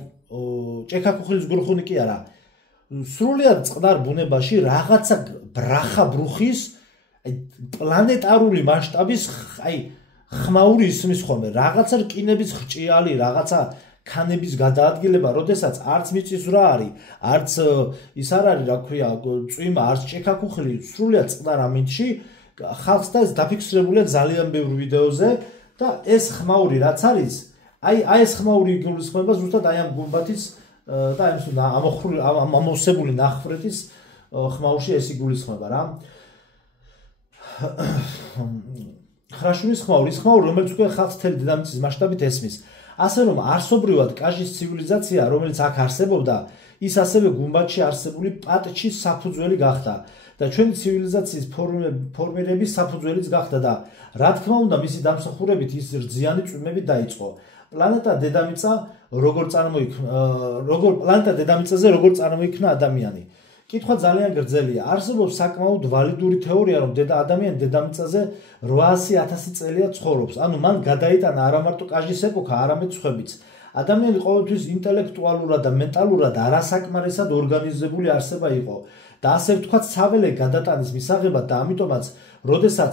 ჭექა-ქუხილის გურხუნი კი არა, სრულიად წყნარ ბუნებაში რაღაცა ბრახა ბრუხის, აი პლანეტარული მასშტაბის, აი ხმაური ისმის ხოლმე, რაღაცა რკინების ხრჭიალი, რაღაცა ქანების გადაადგილება, როდესაც არც მიწის რა არის, არც ის არ არის, რა ქვია, წვიმა, არც ჭექა-ქუხილი, სრულიად წყნარ ამინდში, ხალხს და ეს დაფიქსირებულია ძალიან ბევრ ვიდეოზე და ეს ხმაური რაც არის, აი ეს ხმაური იგულისხმება ზუსტად აი ამ გუმბათის და ამ ამოვსებული ნახვრეთის ხმაურში ეს იგულისხმება რა. ხრაშუნის ხმაური, რომელიც უკვე ხალხს მთელი დედამიწის მასშტაბით ესმის. ასე რომ არსობრივად კაჟის ცივილიზაცია, რომელიც აქ არსებობდა, ის ასევე გუმბათში არსებული პატჩის საფუძველი გახდა და ჩვენი ცივილიზაციის ფორმირების საფუძველიც გახდა და რა თქმა უნდა მისი დამსახურებით ის რძიანი წვიმები დაიწყო. პლანეტა დედამიწაზე როგორ წარმოიქმნა ადამიანი. კითხვა ძალიან გრძელია. არსებობს საკმაოდ ვალიდური თეორია, რომ ადამიანი დედამიწაზე 800,000 წელია ცხოვრობს. ანუ მან გადაიტანა არა მარტო კაჟის ეპოქა, არამედ სხვებიც. ადამიანი ყოველთვის ინტელექტუალურად და მენტალურად არასაკმარისად ორგანიზებული არსება იყო და ასე ვთქვათ, საველე გადატანის მისაღებად და ამიტომაც, როდესაც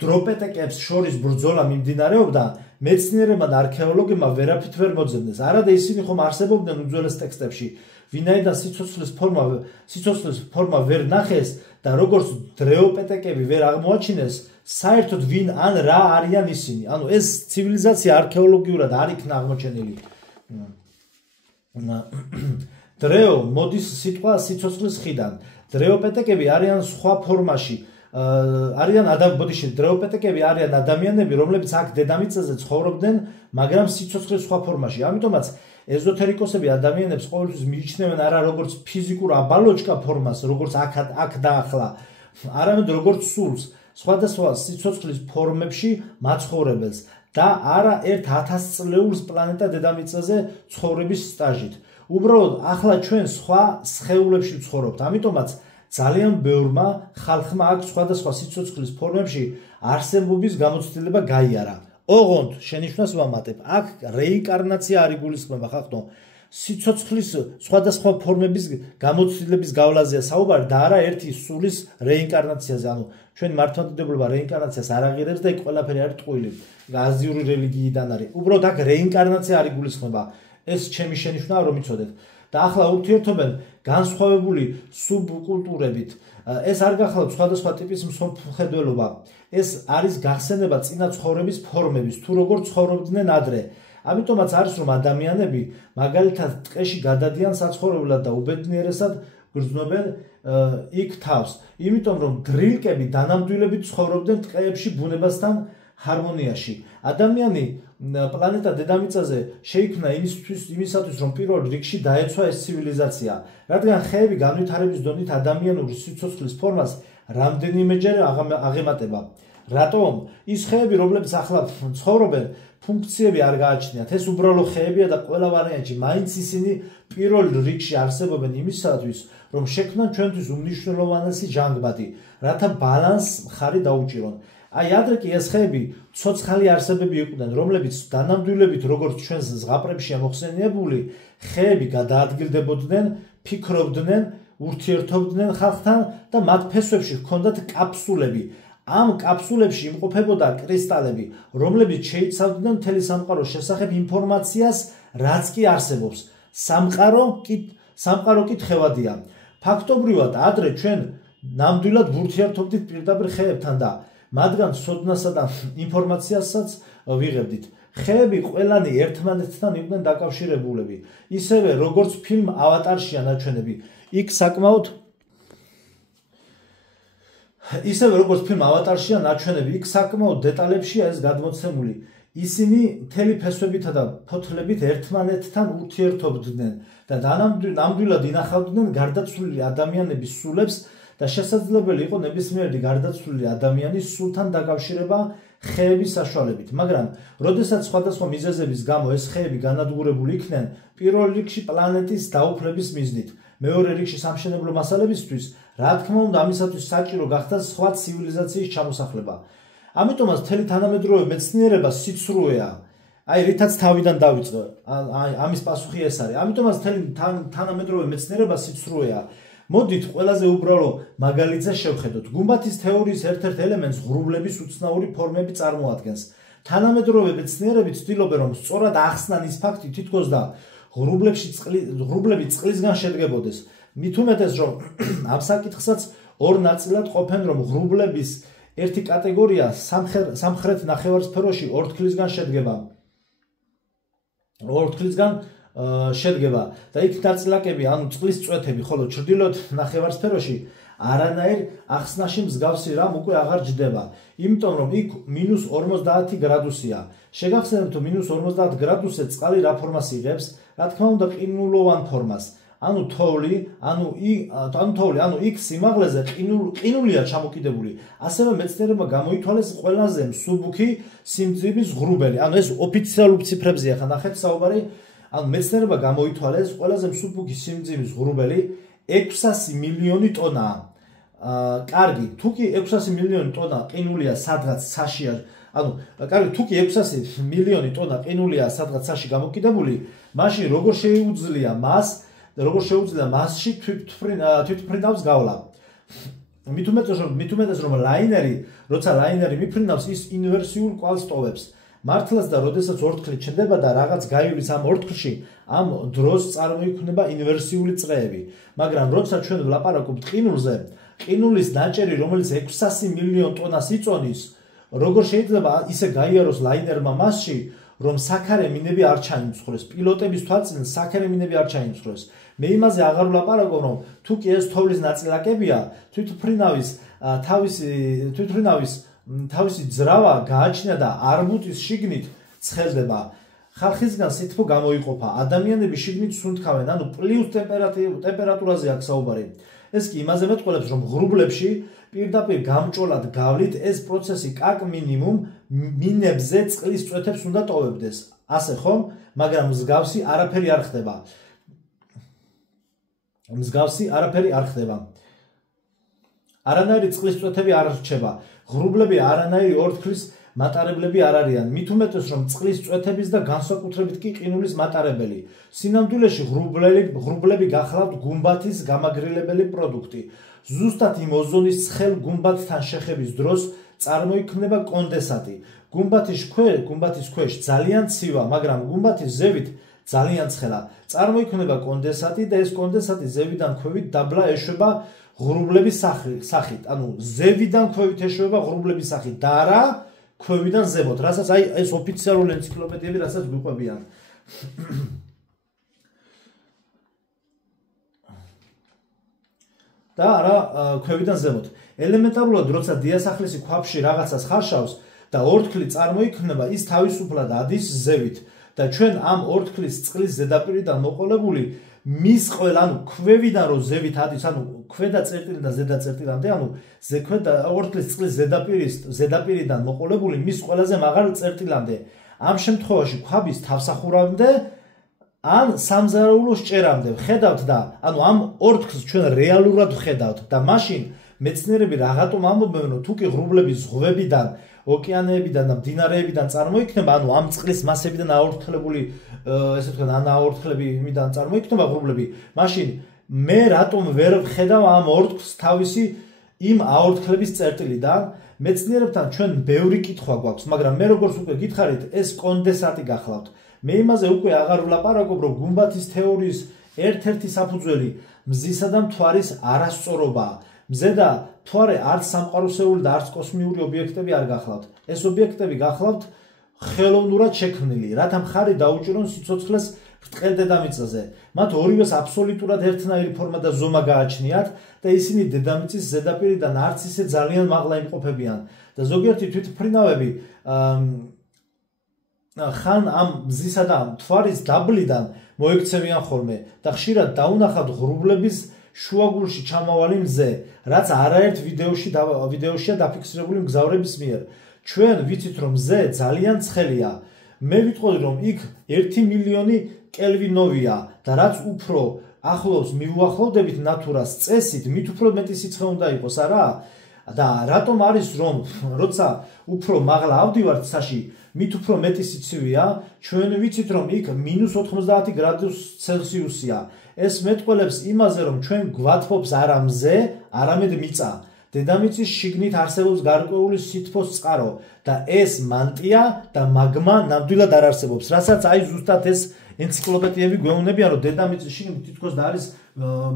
დროპეტეკებს შორის ბრძოლა მიმდინარეობდა, მეცნიერებმა და არქეოლოგებმა ვერაფრით ვერ მოძებნეს. არადა ისინი ხომ არსებობდნენ უძველეს ტექსტებში, ვინაიდან სიცოცხლის ფორმა ვერ ნახეს და როგორც დროპეტეკები ვერ აღმოაჩინეს, საერთოდ ვინ ან რა არიან ისინი. ანუ ეს ცივილიზაცია არქეოლოგიურად არ იქნა აღმოჩენილი. დრეო მოდის სიტყვა სიცოცხლის ხიდან. დროპეტეკები არიან სხვა ფორმაში. დროპეტეკები არიან ადამიანები, რომლებიც აქ დედამიწაზე ცხოვრობდნენ, მაგრამ სიცოცხლის სხვა ფორმაში. ამიტომაც ეზოთერიკოსები ადამიანებს ყოველთვის მიიჩნევენ არა როგორც ფიზიკურ აბალოჩკა ფორმას, როგორც აქ და ახლა, არამედ როგორც სულს, სხვადასხვა სიცოცხლის ფორმებში მაცხოვრებელს და არა 1000 წლეულს პლანეტა დედამიწაზე ცხოვრების სტაჟით. უბრალოდ ახლა ჩვენ სხვა სხეულებში ვცხოვრობთ. ამიტომაც ძალიან ბევრმა ხალხმა აქ სხვადასხვა სიცოცხლის ფორმებში არსებობის გამოცდილება გაიარა. ოღონდ შენიშვნას ვამატებ, აქ რეინკარნაცია არ იგულისხმება ხახტო. სიცოცხლის სხვადასხვა ფორმების გამოცდილების გავლაზეა საუბარი და არა ერთი სულის რეინკარნაციაზე. ანუ ჩვენ მართლმადიდებლობა რეინკარნაციას არ აღიარებს და იქ ყველაფერი არის ტყუილი. აზიური რელიგიიდან არის. უბრალოდ აქ რეინკარნაცია არ იგულისხმება. ეს ჩემი შენიშვნაა რომ იცოდეთ. და ახლა ურთიერთობენ განსხვავებული სუბკულტურებით. ეს არ გახლავთ სხვადასხვა ტიპის მსოფლმხედველობა. ეს არის გახსენება წინა ცხოვრების ფორმების, თუ როგორ ცხოვრობდნენ ადრე. ამიტომაც არის რომ ადამიანები მაგალითად ტყეში გადადიან საცხოვრებლად და უბედნიერესად გრძნობენ იქ თავს. იმიტომ რომ დრილკები დანამდვილებით ცხოვრობდნენ ტყეებში ბუნებასთან ჰარმონიაში. ადამიანი პლანეტა დედამიწაზე შეიქმნა იმისათვის, რომ პირველ რიგში დაეცვა ეს ცივილიზაცია, რადგან ხეები განვითარების დონით ადამიანური სიცოცხლის ფორმას რამდენიმეჯერ აღემატება. რატომ? ის ხეები, რომლებიც ახლა ცხოვრობენ, ფუნქციები არ გააჩნიათ. ეს უბრალო ხეებია და ყველა ვარიანტში მაინც ისინი პირველ რიგში არსებობენ იმისათვის, რომ შექმნან ჩვენთვის უმნიშვნელოვანესი ჟანგბადი, რათა ბალანსს მხარი დაუჭირონ. აი ადრე კი ეს ხეები ცოცხალი არსებები იყვნენ, რომლებიც დანამდვილებით როგორც ჩვენს ზღაპრებშია მოხსენიებული, ხეები გადაადგილდებოდნენ, ფიქრობდნენ, ურთიერთობდნენ ხალხთან და მათ ფესვებში ჰქონდათ კაფსულები. ამ კაფსულებში იმყოფებოდა კრისტალები, რომლებიც შეიცავდნენ მთელი სამყაროს შესახებ ინფორმაციას, რაც კი არსებობს. სამყარო კი თხევადია. ფაქტობრივად ადრე ჩვენ ნამდვილად ვურთიერთობდით პირდაპირ ხეებთან და მათგან ცოდნასა და ინფორმაციასაც ვიღებდით. ხეები ყველანი ერთმანეთთან იყვნენ დაკავშირებულები. ისევე როგორც ფილმ ავატარშია ნაჩვენები. იქ საკმაოდ დეტალებშია ეს გადმოცემული. ისინი მთელი ფესვებითა და ფოთლებით ერთმანეთთან ურთიერთობდნენ და ნამდვილად ინახავდნენ გარდაცვლილი ადამიანების სულებს და შესაძლებელი იყო ნებისმიერი გარდაცვლილი ადამიანის სულთან დაკავშირება ხეების საშუალებით. მაგრამ, როდესაც სხვადასხვა მიზეზების გამო ეს ხეები განადგურებული იქნენ, პირველ რიგში პლანეტის დაუფლების მიზნით, მეორე რიგში სამშენებლო მასალებისთვის, რა თქმა უნდა, ამისათვის საჭირო გახდა სხვა ცივილიზაციის ჩამოსახლება. ამიტომაც მთელი თანამედროვე მეცნიერება სიცრუეა. აი, რითაც თავიდან დავიწყე, ამის პასუხი ეს არის. ამიტომაც მთელი თანამედროვე მეცნიერება სიცრუეა. მოდით ყველაზე უბრალო მაგალითზე შევხედოთ. გუმბათის თეორიის ერთ-ერთ ელემენტს ღრუბლების უცნაური ფორმები წარმოადგენს. თანამედროვე მეცნიერები ცდილობენ, რომ სწორად ახსნან ის ფაქტი, თითქოს და ღრუბლები წყლისგან შედგებოდეს. მით უმეტეს, რომ ამ საკითხსაც ორ ნაწილად ყოფენ, რომ ღრუბლების ერთი კატეგორია სამხრეთ ნახევარსფეროში ორთქლისგან შედგება და იქ ნაწილაკები, ანუ წყლის წვეთები, ხოლო ჩრდილოეთ ნახევარსფეროში არანაირ ახსნაში მსგავსი რამ უკვე აღარ ჯდება, იმიტომ რომ იქ -50 გრადუსია. შეგახსენებთ, რომ -50 გრადუსზე წყალი რა ფორმას იღებს? რა თქმა უნდა, ყინულოვან ფორმას. ანუ თოვლი, ანუ იქ სიმაღლეზე ყინულია ჩამოკიდებული. ასევე მეცნიერებმა გამოითვალეს ყველაზე მსუბუქი სიმძიმის ღრუბელი. ანუ ეს ოფიციალურ ციფრებზეა, ხა ნახეთ საუბარი. ანუ მეცნიერებმა გამოითვალეს ყველაზე მსუბუქი სიმძიმის ღრუბელი 600 მილიონი ტონაა. კარგი, თუ კი 600 მილიონი ტონა ყინულია სადღაც საშია, ანუ კარგი, თუ კი 600 მილიონი ტონა ყინულია სადღაც საში გამოკიდებული, მაშინ როგორ შეუძლია მასში თვითმფრინავს გავლა. მით უმეტეს რომ როცა ლაინერი მიფრინავს, ის ინვერსიულ კვალს ტოვებს. მართლაც და როდესაც ორთქლი ჩნდება და რაღაც გაივლის ამ ორთქლში, ამ დროს წარმოიქმნება ინვერსიული წრეები. მაგრამ როცა ჩვენ ვლაპარაკობთ ყინულზე, ყინულის ნაჭერი, რომელიც 600 მილიონ ტონას იწონის, როგორ შეიძლება ისე გაიაროს ლაინერმა მასში, რომ საქარე მინები არ ჩაიმცხრეს. პილოტების თვალწინ საქარე მინები არ ჩაიმცხრეს. მე იმაზე აღარ ვლაპარაკობ, რომ თუ კი ეს თოვლის ნაწილაკებია, თავისი ძრავა გააჩნია და არბუტის შიგნით ცხელდება. ხალხისგან სითბო გამოიყოფა. ადამიანები შიგნით სუნთქავენ, ანუ პლუს ტემპერატურაზე აქვს საუბარი. ეს კი იმაზე მეტყველებს, რომ ღრუბლებში პირდაპირ გამჭოლად გავლით ეს პროცესი კაკ მინიმუმ მინებზე წყლის წვეთებს უნდა ტოვებდეს. ასე ხომ? მაგრამ მსგავსი არაფერი არ ხდება. არანაირი წყლის წვეთები არ რჩება. ღრუბლები არანაირი ორთქლის მატარებლები არ არიან. მით უმეტეს, რომ წყლის წვეთების და განსაკუთრებით კი ყინულის მატარებელი. სინამდვილეში ღრუბლები გახლავთ გუმბათის გამაგრილებელი პროდუქტი. ზუსტად იმ ოზონის ცხელ გუმბათთან შეხების დროს წარმოიქმნება კონდენსატი. გუმბათის ქვეშ ძალიან ცივა, მაგრამ გუმბათის ზევით ძალიან ცხელა. წარმოიქმნება კონდენსატი და ეს კონდენსატი ზევიდან ქვევით დაბლა ეშვება ღრუბლების სახით. ანუ ზევიდან ქვევით ეშვება ღრუბლების სახით და არა ქვევიდან ზემოთ, რასაც აი ეს ოფიციალური ენციკლოპედიები რასაც გვიყვებიან. და არა ქვევიდან ზემოთ. ელემენტარულად, როცა დიასახლისი ქვაბში რაღაცას ხარშავს და ორთქლი წარმოიქმნება, ის თავისუფლად ადის ზევით და ჩვენ ამ ორთქლის წყლის ზედაპირიდან მოყოლებული მის ყველა, ანუ ქვევიდან რო ზევით ადის, ანუ ქვედა წერტილიდან და ზედა წერტილამდე, ანუ ორთქლის წყლის ზედაპირიდან მოყოლებული მის ყველაზე მაღალ წერტილამდე. ამ შემთხვევაში ქვაბის თავსახურავამდე ან სამზარეულოს ჭერამდე ხედავთ და ანუ ამ ორთქლს ჩვენ რეალურად ხედავთ და მაშინ მეცნიერები რაღაცომ ამბობენ, რომ თუ კი ღრუბლები ზღვებიდან, ოკეანეებიდან და მდინარეებიდან წარმოიქმნება, ანუ ამ წყლის მასებიდან აორთქლებული, ესე ვთქვათ, აორთქლები იმიდან წარმოიქმნება ღრუბლები, მაშინ მე რატომ ვერ ვხედავ ამ ორთქლს თავისი იმ აორთქლების წერტილიდან? მეცნიერებთან ჩვენ ბევრი კითხვა გვაქვს, მაგრამ მე როგორც უკვე გითხარით, ეს კონდენსატი გახლავთ. მე იმაზე უკვე აღარ ვლაპარაკობ, რომ გუმბათის თეორიის ერთ-ერთი საფუძველი მზისა და მთვარის არასწორობაა. მზე და მთვარე არც სამყაროსეული და არც კოსმიური ობიექტები არ გახლავთ. ეს ობიექტები გახლავთ ხელოვნურად შექმნილი, რათა მხარი დაუჭირონ სიცოცხლეს ბრტყელ დედამიწაზე. მათ ორივეს აბსოლუტურად ერთნაირი ფორმა და ზომა გააჩნიათ და ისინი დედამიწის ზედაპირიდან არც ისე ძალიან მაღლა იმყოფებიან და ზოგიერთი თვითმფრინავები ხან ამ მზისა და მთვარის დაბლიდან მოექცევიან ხოლმე და ხშირად დაუნახავთ ღრუბლების შუაგულში ჩამავალი მზე, რაც არაერთ ვიდეოშია დაფიქსირებული მგზავრების მიერ. ჩვენ ვიცით, რომ მზე ძალიან ცხელია. მე ვიტყოდი, რომ იქ 1 მილიონი კელვინოვია და რაც უფრო ახლოს მიუახლოვდებით ნატურას წესით, მით უფრო მეტი სიცხე უნდა იყოს, არა? და რატომ არის, რომ როცა უფრო მაღლა ავდივართ ცაში, მით უფრო მეტი სიცივეა? ჩვენ ვიცით, რომ იქ -90 გრადუს ცელსიუსია. ეს მეტყველებს იმაზე, რომ ჩვენ გვათბობს არა მზე, არამედ მიწა. დედამიწის შიგნით არსებობს გარკვეული სითბოს წყარო და ეს მანტია და მაგმა ნამდვილად არ არსებობს. რასაც აი ზუსტად ეს ენციკლოპედიები გვეუბნებიან, რომ დედამიწის შიგნით თითქოს და არის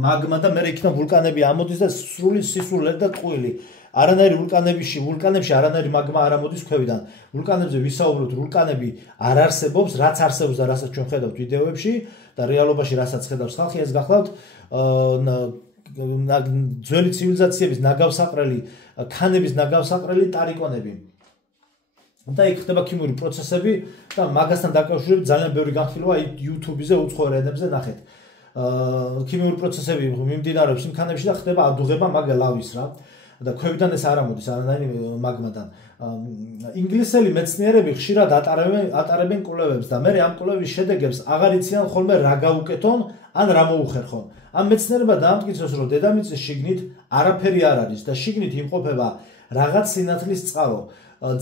მაგმა და მე იქნა ვულკანები ამოდის და სრული სისულელი და ტყუილი. არანაირი ვულკანებში არანაირი მაგმა არ ამოდის ქვევიდან. ვულკანებზე ვისაუბროთ, ვულკანები არ არსებობს, რაც არსებობს და რასაც ჩვენ ხედავთ ვიდეოებში და რეალობაში რასაც ხედავს ხალხი, ეს გახლავთ ძველი ცივილიზაციების ნაგავსაყრელი, ქანების ნაგავსაყრელი ტარიკონები. და იქ ხდება ქიმიური პროცესები და მაგასთან დაკავშირებით ძალიან ბევრი განხილვა YouTube-ზე უცხოურ ენებზე ნახეთ. ქიმიური პროცესები მიმდინარეობს იმ ქანებში და ხდება ადუღება მაგ ლავის რა. და ქვევიდან ეს არ ამოდის არანაირი მაგმადან. ინგლისელი მეცნიერები ხშირად ატარებენ კვლევებს და მე ამ კვლევის შედეგებს აღარ იციან ხოლმე რა გაუკეთონ ან რა მოუხერხონ. ამ მეცნიერებმა დაამტკიცეს, რომ დედამიწის შიგნით არაფერი არ არის და შიგნით იმყოფება რაღაც სინათლის წყარო,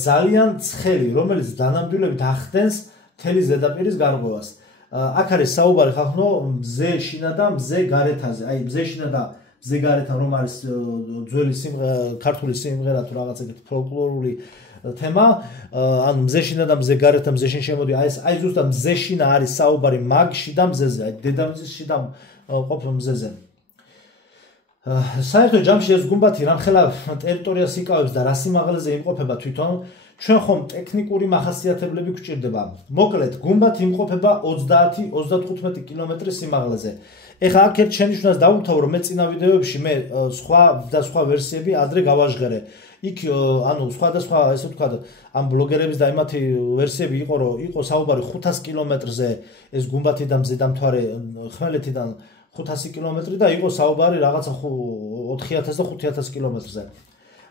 ძალიან ცხელი, რომელიც დანამდვილებით ახდენს მთელი ზედაპირის გარღვევას. აქ არის საუბარი ხალხო მზე შინა და მზე გარეთაზე. აი მზე შინა და მზე გარეთან რომ არის ძველი ქართული სიმღერა თუ რაღაც ეგეთი ფოლკლორული თემა, ანუ მზე შინა და მზე გარეთან მზე შინ შემოდი. აი ზუსტად მზე შინა არის საუბარი მაგში და მზეზე, აი დედამიწის შიდა ყოფილ მზეზე. საერთოდ ჯამში ეს გუმბათი რამხელა ტერიტორიას იკავებს და რა სიმაღლეზე იმყოფება თვითონ, ჩვენ ხომ ტექნიკური მახასიათებლები გვჭირდება. მოკლედ, გუმბათი იმყოფება 30-35 კილომეტრის სიმაღლეზე. ეხლა აქ ერთ შენიშვნას დავუთავ, რომ მე წინა ვიდეოებში მე სხვა ვერსიები ადრე გავაჟღერე. იქ ანუ სხვადასხვა ესე ვთქვათ, ამ ბლოგერების და იმათი ვერსიები იყო, რომ იყო საუბარი 500 კილომეტრზე ეს გუმბათი და მზე დამთვარე ხმელეთიდან 500 კილომეტრი და იყო საუბარი რაღაცა 4000 და 5000 კილომეტრზე.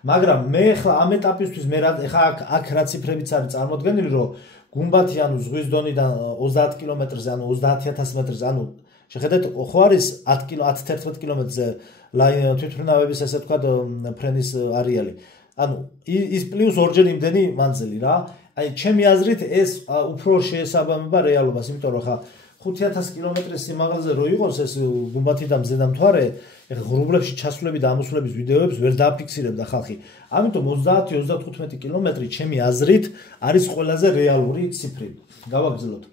მაგრამ მე ახლა ამ ეტაპისთვის მე ახლა აქ რა ციფრებიც არის წარმოდგენილი, რომ გუმბათი ანუ ზღვის დონიდან 30 კილომეტრზე, ანუ 30000 მეტრზე, ანუ შეხედეთ, ხო არის 10-11 კილომეტრზე თვითმფრინავების ესე ვთქვათ ფრენის არეალი. ანუ ის პლუს ორჯერ იმდენი მანძილი რა. აი ჩემი აზრით ეს უფრო შეესაბამება რეალობას, იმიტომ რომ ხა 5000 კილომეტრის სიმაღლეზე რო იყოს ეს გუმბათი და მზე დამთვარე, ეხლა ღრუბლებში ჩასვლები და ამოსვლების ვიდეოებს ვერ დააფიქსირებდა ხალხი. ამიტომ 30-35 კილომეტრი ჩემი აზრით არის ყველაზე რეალური ციფრი. გავაგრძელოთ.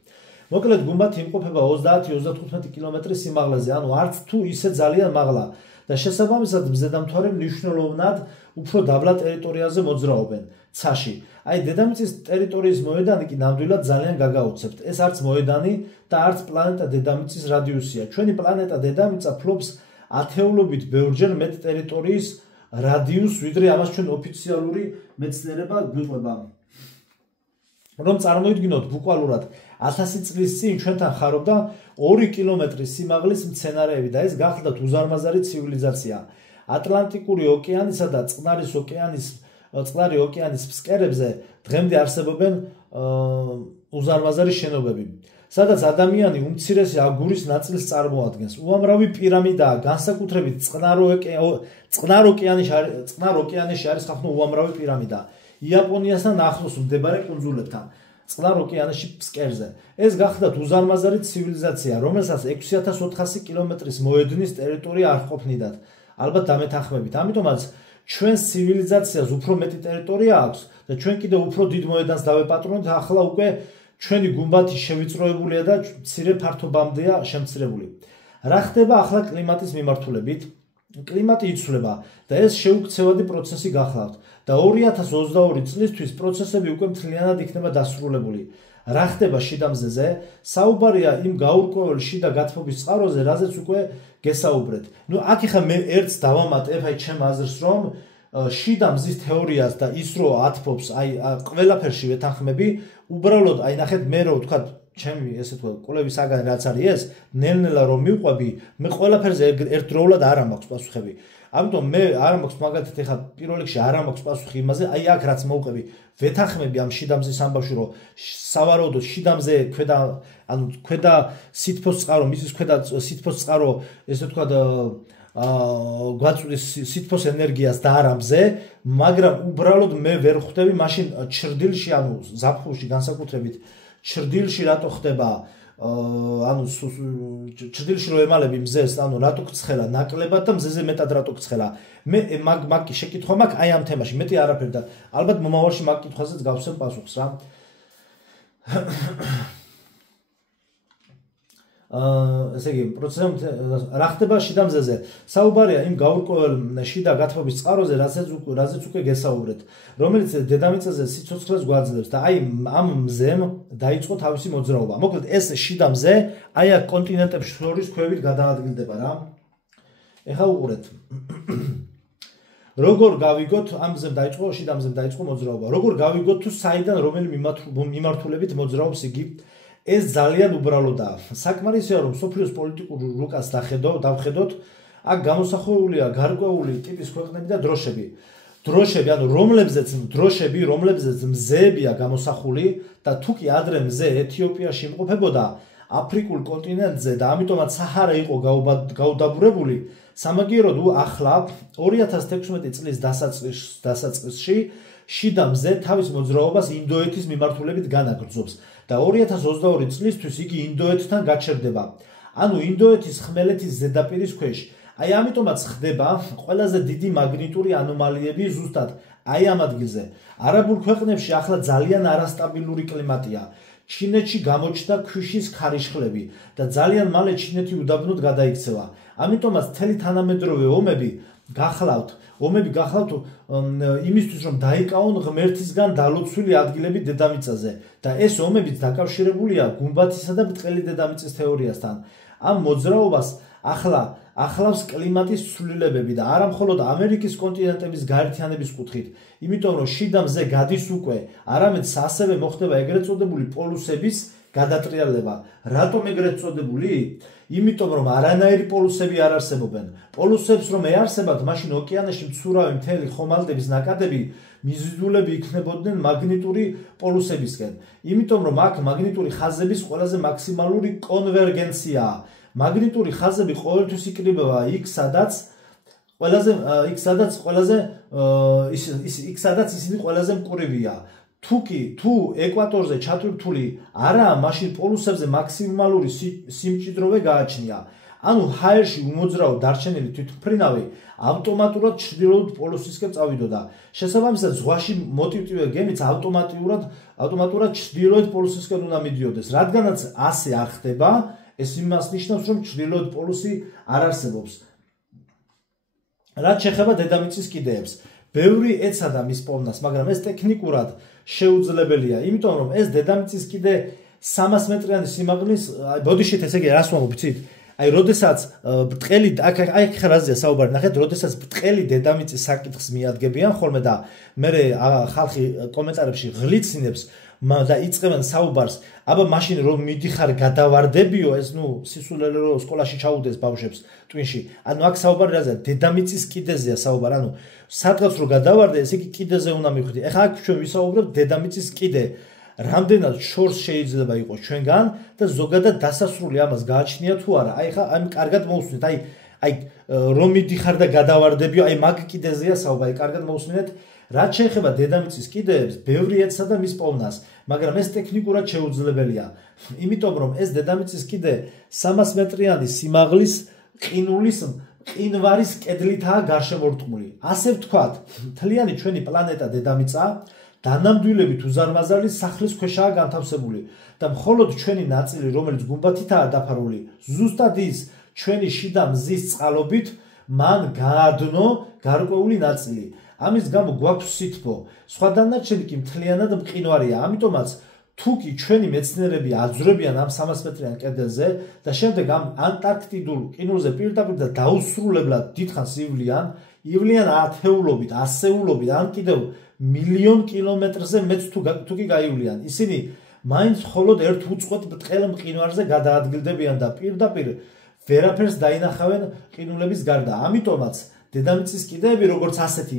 მოკლედ გუმბათი იმყოფება 30-35 კილომეტრის სიმაღლეზე, ანუ არც თუ ისე ძალიან მაღლა და შესაბამისად მზედამთვარე მნიშვნელოვნად უფრო დაბლა ტერიტორიაზე მოძრაობენ ცაში. აი დედამიწის ტერიტორიის მოედანი კი ნამდვილად ძალიან გაგაუცებთ. ეს არც მოედანი და არც პლანეტა დედამიწის რადიუსია. ჩვენი პლანეტა დედამიწა ფლობს ათეულობით ბევრჯერ მეტ ტერიტორიის რადიუსს, ვიდრე ამას ჩვენ ოფიციალური მეცნიერება გვიყვება. რომ წარმოიდგინოთ ბუკვალურად 1000 წლის წინ ჩვენთან ხარობდა 2 კილომეტრის სიმაღლის მცენარეები და ეს გახლდათ უზარმაზარი ცივილიზაცია. ატლანტიკური ოკეანისა და წყნარი ოკეანის ფსკერებზე დღემდე არსებობენ უზარმაზარი შენობები, სადაც ადამიანი უმცირესი აგურის ნაწილს წარმოადგენს. უამრავი პირამიდაა, განსაკუთრებით წყნარ ოკეანეში არის ხახნო უამრავი პირამიდა. იაპონიასთან ახლოს მდებარე კუნძულებთან, წყნარ ოკეანეში ფსკერზე. ეს გახლდათ უზარმაზარი ცივილიზაცია, რომელსაც 6400 კილომეტრის მოედნის ტერიტორია არ ყოფნიდათ. ალბათ დამეთანხმებით. ამიტომაც ჩვენს ცივილიზაციას უფრო მეტი ტერიტორია აქვს და ჩვენ კიდევ უფრო დიდ მოედანს დავეპატრონეთ. ახლა უკვე ჩვენი გუმბათი შევიწროებულია და მცირე ფართობამდეა შემცირებული. რა ხდება ახლა კლიმატის მიმართულებით? კლიმატი იცვლება და ეს შეუქცევადი პროცესი გახლავთ და 2022 წლისთვის პროცესები უკვე მთლიანად იქნება დასრულებული. რა ხდება შიდა მზეზე? საუბარია იმ გაურკვეველ შიდა გათბობის წყაროზე, რაზეც უკვე გესაუბრეთ. ნუ აქ ხა მე ერთს დავამატებ, აი ჩემ აზრს, რომ შიდა მზის თეორიას და ის რო ათბობს, აი ყველაფერში ვეთანხმები, უბრალოდ აი ნახეთ მე რო ვთქვა ჩემი ესე თქვა კვლევის საგანი რაც არის ეს, ნელ-ნელა რომ მივყვები, მე ყველაფერზე ერთდროულად არ მაქვს პასუხები. ამიტომ მე არ მაქვს მაგალითად ეხლა პირველ რიგში არ მაქვს პასუხი იმაზე, აი აქ რაც მოვყვები, ვეთანხმები ამ შიდა მზის ამბავში, რომ სავარაუდოდ შიდა მზე ქვედა სითბოს წყარო, მისის ქვედა სითბოს წყარო, ესე თქვა გვაწვდის სითბოს ენერგიას და არა მზე, მაგრამ უბრალოდ მე ვერ ხვდები მაშინ ჩრდილში, ანუ ზაფხულში განსაკუთრებით ჩრდილში რატო ხდება, ანუ ჩრდილში რო ემალები მზეს, ანუ რატო გცხელა ნაკლებად და მზეზე მეტად რატო გცხელა. მე მაგ შეკითხვა მაქვს აი ამ თემაში, მეტი არაფერი და ალბათ მომავალში მაგ კითხვაზეც გავცემ პასუხს რა. ესე იგი, პროცესი რა ხდება შიდა მზეზე? საუბარია იმ გაურკვეველ შიდა გათბობის წყაროზე, რაზეც უკვე გესაუბრეთ, რომელიც დედამიწაზე სიცოცხლეს გვაძლევს და აი ამ მზემ დაიწყო თავისი მოძრაობა. მოკლედ ეს შიდა მზე აი აქ კონტინენტებს შორის ქვევით გადაადგილდება რა. ეხლა უყურეთ. როგორ გავიგოთ ამ მზემ დაიწყო, შიდა მზემ დაიწყო მოძრაობა. როგორ გავიგოთ თუ საიდან რომელი მიმართულებით მოძრაობს იგი? ეს ძალიან უბრალოდაა. საკმარისია რომ სოფლიოს პოლიტიკურ რუკას დავხედოთ, აქ გამოსახულია გარკვეული ტიპის ქვეყნები და დროშები. დროშები, ანუ რომლებზეც მზეებია გამოსახული და თუ კი ადრე მზე ეთიოპიაში იმყოფებოდა აფრიკულ კონტინენტზე და ამიტომაც საჰარა იყო გაუდაბურებული, სამაგიეროდ ახლა 2016 წლის დასაწყისში შიდა მზე თავის მოძრაობას ინდოეთის მიმართულებით განაგრძობს და 2022 წლისთვის იგი ინდოეთთან გაჩერდება. ანუ ინდოეთის ხმელეთის ზედაპირის ქვეშ. აი ამიტომაც ხდება ყველაზე დიდი მაგნიტური ანომალიები ზუსტად აი ამ ადგილზე. არაბულ ქვეყნებში ახლა ძალიან არასტაბილური კლიმატია. ჩინეთში გამოჩნდა ქვიშის ქარიშხლები და ძალიან მალე ჩინეთი უდაბნოდ გადაიქცევა. ამიტომაც მთელი თანამედროვე ომები გახლავთ იმისთვის რომ დაიკავონ ღმერთისგან დალოცვილი ადგილები დედამიწაზე და ეს ომებიც დაკავშირებულია გუმბათისა და ბრტყელი დედამიწის თეორიასთან. ამ მოძრაობას ახლავს კლიმატის ცვლილებები და არა მხოლოდ ამერიკის კონტინენტების გაერთიანების კუთხით, იმიტომ რომ შიდა მზე გადის უკვე, არამედ ასევე მოხდება ეგრეთ წოდებული პოლუსების გადატრიალება. რატომ ეგრეთ წოდებული? იმიტომ რომ არანაირი პოლუსები არ არსებობენ. პოლუსებს რომ ეარსებათ, მაშინ ოკეანეში მცურავი მთელი ხომალდების ნაკადები მიზიდულები იქნებოდნენ მაგნიტური პოლუსებისკენ. იმიტომ რომ აქ მაგნიტური ხაზების ყველაზე მაქსიმალური კონვერგენციაა. მაგნიტური ხაზები ყოველთვის იკრიბება იქ, სადაც ისინი ყველაზე მკვრივია. თუ ეკვატორზე ჩატვირთული არაა, მაშინ პოლუსებზე მაქსიმალური სიმჭიდროვე გააჩნია. ანუ ჰაერში უმოძრაო დარჩენილი თვითმფრინავი ავტომატურად ჩრდილოეთ პოლუსისკენ წავიდოდა. შესაბამისად, ზღვაში მოტივტივე გემიც ავტომატურად ჩრდილოეთ პოლუსისკენ უნდა მიდიოდეს. რადგანაც ასე არ ხდება, ეს იმას ნიშნავს, რომ ჩრდილოეთ პოლუსი არ არსებობს. რაც შეეხება დედამიწის კიდეებს, ბევრი ეცადა მის პოვნას, მაგრამ ეს ტექნიკურად შეუძლებელია, იმიტომ რომ ეს დედამიწის კიდე 300 მეტრიანი სიმაღლის, ბოდიშით ესე იგი რას ვამბობ, იცით? აი, როდესაც ბრტყელი, აი ხარაზეა საუბარი, ნახეთ, როდესაც ბრტყელი დედამიწის საკითხს მიადგებიან ხოლმე და მე ხალხი კომენტარებში ღლიცინებს და იწყებენ საუბარს, აბა მაშინ რომ მიდიხარ გადავარდებიო, ეს სისულელე რო სკოლაში ჩაუდეს ბავშვებს ტვინში. ანუ აქ საუბარი რაზეა? დედამიწის კიდეზეა საუბარი. ანუ სადღაც რო გადავარდე, ესე იგი კიდეზე უნდა მივხვდი. ეხლა აქ ჩვენ ვისაუბრებთ დედამიწის კიდე. რამდენად შორს შეიძლება იყოს ჩვენგან და ზოგადად დასასრული ამას გააჩნია თუ არა. აი ხა აი კარგად მოусმინეთ. აი რომ მიდიხარ და გადავარდებიო, აი მაგ კიდეზეა საუბარი. კარგად მოусმინეთ. რაც შეეხება დედამიწის კიდეებს, ბევრი ეცადა და მის პოვნას, მაგრამ ეს ტექნიკურად შეუძლებელია. იმიტომ რომ ეს დედამიწის კიდე 300 მეტრიანი სიმაღლის ყინულის მყინვარის კედლითაა გარშემორტყმული. ასე ვთქვათ, მთლიანი ჩვენი პლანეტა დედამიწა დანამდვილებით უზარმაზარი სახლის ქვეშაა განთავსებული და მხოლოდ ჩვენი ნაწილი, რომელიც გუმბათითაა დაფარული, ზუსტად ის ჩვენი შიდა მზის წყალობით მან გაადნო გარკვეული ნაწილი. ამის გამო გვაქვს სითბო. სხვა დანარჩენი კი მთლიანად მყინვარია. ამიტომაც თუ კი ჩვენი მეცნიერები აძვრებიან ამ 300 მეტრიან კედელზე და შემდეგ ამ ანტარქტიდულ ყინულზე პირდაპირ და დაუსრულებლად დიდხანს ივლიან ათეულობით, ასეულობით, ან კიდევ მილიონ კილომეტრზე მეც თუ კი გაივლიან. ისინი მაინც მხოლოდ ერთ უწყვეტ ბრტყელ მყინვარზე გადაადგილდებიან და პირდაპირ ვერაფერს დაინახავენ ყინულების გარდა. ამიტომაც დედამიწის კიდეები როგორც ასეთი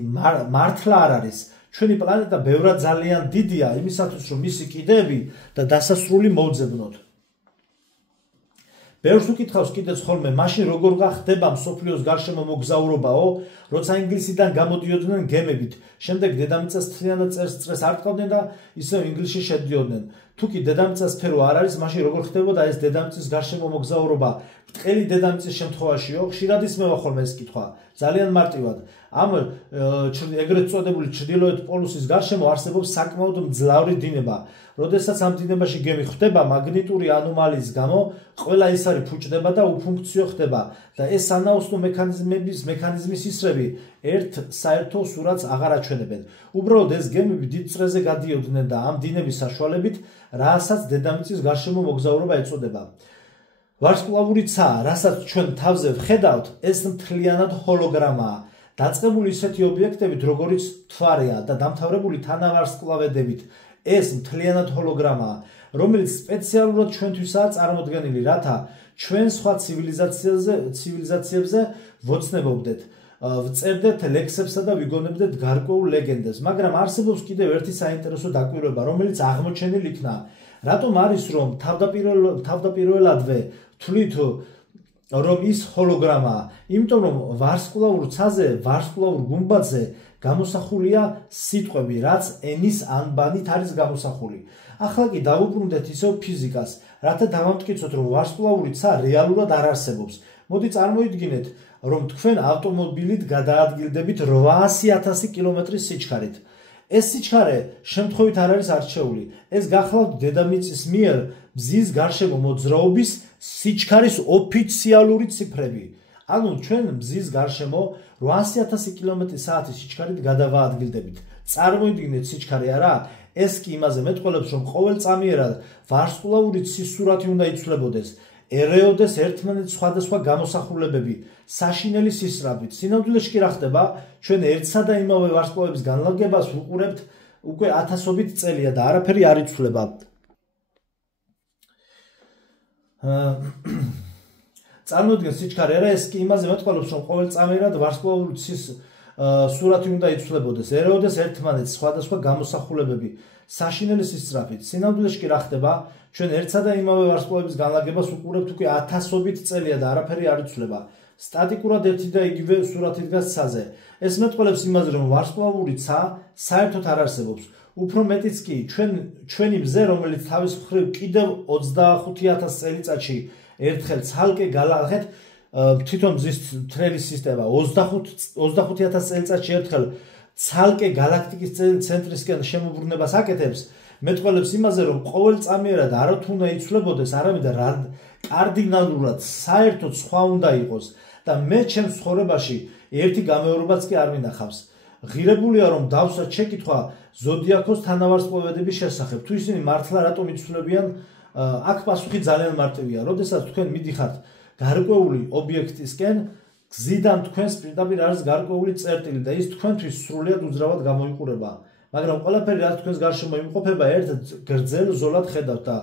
მართლა არ არის. ჩვენი პლანეტა ბევრად ძალიან დიდია იმისათვის, რომ მისი კიდეები და დასასრული მოვძებნოთ. ბევრს უკითხავს კიდეც ხოლმე, მაშინ როგორ ხდება მსოფლიოს გარშემო მოგზაურობაო, როცა ინგლისიდან გამოდიოდნენ გემებით, შემდეგ დედამიწას მთლიანად წრეს არ ტყავდნენ და ისევ ინგლისში შედიოდნენ. თუ კი დედამიწას სფერო არ არის, მაშინ როგორ ხდებოდა ეს დედამიწის გარშემო მოგზაურობა? ბრტყელი დედამიწის შემთხვევაშიო, ხშირად ისმევა ხოლმე ეს კითხვა, ძალიან მარტივად. ამ ეგრეთ წოდებული ჩრდილოეთ პოლუსის გარშემო არსებობს საკმაოდ მძლავრი დინება. როდესაც ამ დინებაში გემი ხვდება, მაგნიტური ანომალიის გამო ყველა ის არის ფუჭდება და უფუნქციო ხდება და ეს სანაოსნო მექანიზმის ისრები ერთ საერთო სურათს აღარ აჩვენებენ. უბრალოდ ეს გემები დიდ წრეზე გადიოდნენ და ამ დინების საშუალებით, რასაც დედამიწის გარშემო მოგზაურობა ეწოდება. ვარსკვლავური ცა, რასაც ჩვენ თავზე ვხედავთ, ეს მთლიანად ჰოლოგრამაა. დაწყებული ისეთი ობიექტებით, როგორიც მთვარეა და დამთავრებული თანავარსკვლავედებით. ეს მთლიანად ჰოლოგრამაა, რომელიც სპეციალურად ჩვენთვისაა წარმოდგენილი, რათა ჩვენ სხვა ცივილიზაციებზე ვოცნებობდეთ, ვწერდეთ ლექსებსა და ვიგონებდეთ გარკვეულ ლეგენდებს. მაგრამ არსებობს კიდევ ერთი საინტერესო დაკვირვება, რომელიც აღმოჩენილ იქნა. რატომ არის, რომ თავდაპირველადვე ვთვლით, რომ ის ჰოლოგრამაა? იმიტომ რომ ვარსკვლავურ ცაზე, ვარსკვლავურ გუმბათზე გამოსახულია სიტყვები, რაც ენის ანბანით არის გამოსახული. ახლა კი დავუბრუნდეთ ისევ ფიზიკას, რათა დავამტკიცოთ, რომ ვარსკვლავური ცა რეალურად არ არსებობს. მოდი წარმოიდგინეთ, რომ თქვენ ავტომობილით გადაადგილდებით 800,000 კილომეტრის სიჩქარით. ეს სიჩქარე შემთხვევით არ არის არჩეული. ეს გახლავთ დედამიწის მიერ მზის გარშემო მოძრაობის სიჩქარის ოფიციალური ციფრები. ანუ ჩვენ მზის გარშემო 800,000 კმ/სთ სიჩქარით გადავაადგილდებით. წარმოიდგინეთ სიჩქარე არა? ეს კი იმაზე მეტყველებს, რომ ყოველწამიერად ვარსკვლავური ცის სურათი უნდა იცვლებოდეს, ერეოდეს ერთმანეთს სხვადასხვა გამოსახულებები, საშინელი სისწრაფით. სინამდვილეში კი რა ხდება? ჩვენ ერთსა და იმავე ვარსკვლავების განლაგებას ვუყურებთ უკვე ათასობით წელია და არაფერი არ იცვლება. წარმოიდგინეთ სიჩქარე არა, ეს კი იმაზე მეტყველებს, რომ ყოველწამიერად ვარსკვლავური ცის სურათი უნდა იცვლებოდეს, ერეოდეს ერთმანეთს სხვადასხვა გამოსახულებები, საშინელი სისწრაფით. სინამდვილეში კი რა ხდება? ჩვენ ერთსა და იმავე ვარსკვლავების განლაგებას ვუყურებთ უკვე ათასობით წელია და არაფერი არ იცვლება. სტატიკურად ერთი და იგივე სურათი დგას ცაზე. ეს მეტყველებს იმაზე, რომ ვარსკვლავური ცა საერთოდ არ არსებობს. უფრო მეტიც კი, ჩვენი მზე, რომელიც თავის მხრივ კიდევ 25,000 წელიწადში ერთხელ ცალკე გალახეთ, თვითონ მზის მთელი სისტემა 25,000 წელიწადში ერთხელ ცალკე galaktikis ცენტრისკენ შემოbrunებას აკეთებს, მეტყველებს იმაზე, რომ ყოველწამიერად არათუ უნდა იცვლებოდეს, არამედ კარდინალურად საერთოდ სხვა უნდა იყოს და მე ჩემს ცხოვრებაში ერთი გამეორებაც კი არ მინახავს. ღირებულია რომ დავსვათ შეკითხვა ზოდიაქოს თანავარსკვლავედების შესახებ. თუ ისინი მართლა რატომ იცვლებიან, აქ პასუხი ძალიან მარტივია. როდესაც თქვენ მიდიხართ გარკვეული ობიექტისკენ, გზიდან თქვენს პირდაპირ არის გარკვეული წერტილი და ის თქვენთვის სრულიად უძრავად გამოიყურება. მაგრამ ყველაფერი რაც თქვენს გარშემო იმყოფება, ერთ გრძელ ზოლად ხედავთ და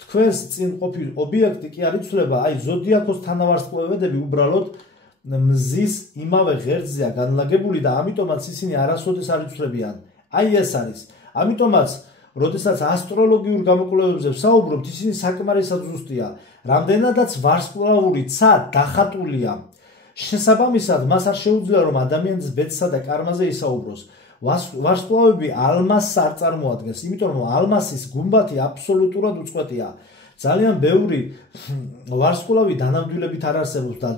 თქვენს წინ ყოფილ ობიექტი კი არ იცვლება, აი ზოდიაქოს თანავარსკვლავედები უბრალოდ მზის იმავე ღერძზეა განლაგებული და ამიტომაც ისინი არასოდეს არ იცვლებიან. აი ეს არის. ამიტომაც როდესაც ასტროლოგიურ გამოკვლევებზე ვსაუბრობთ, ისინი საკმარისად ზუსტია. რამდენადაც ვარსკვლავური ცა დახატულია. შესაბამისად, მას არ შეუძლია რომ ადამიანის ბედსა და კარმაზე ისაუბროს. ვარსკვლავები ალმასს არ წარმოადგენს, იმიტომ რომ ალმასის გუმბათი აბსოლუტურად უწყვეტია. ძალიან ბევრი ვარსკვლავი დანამდვილებით არ არსებობს და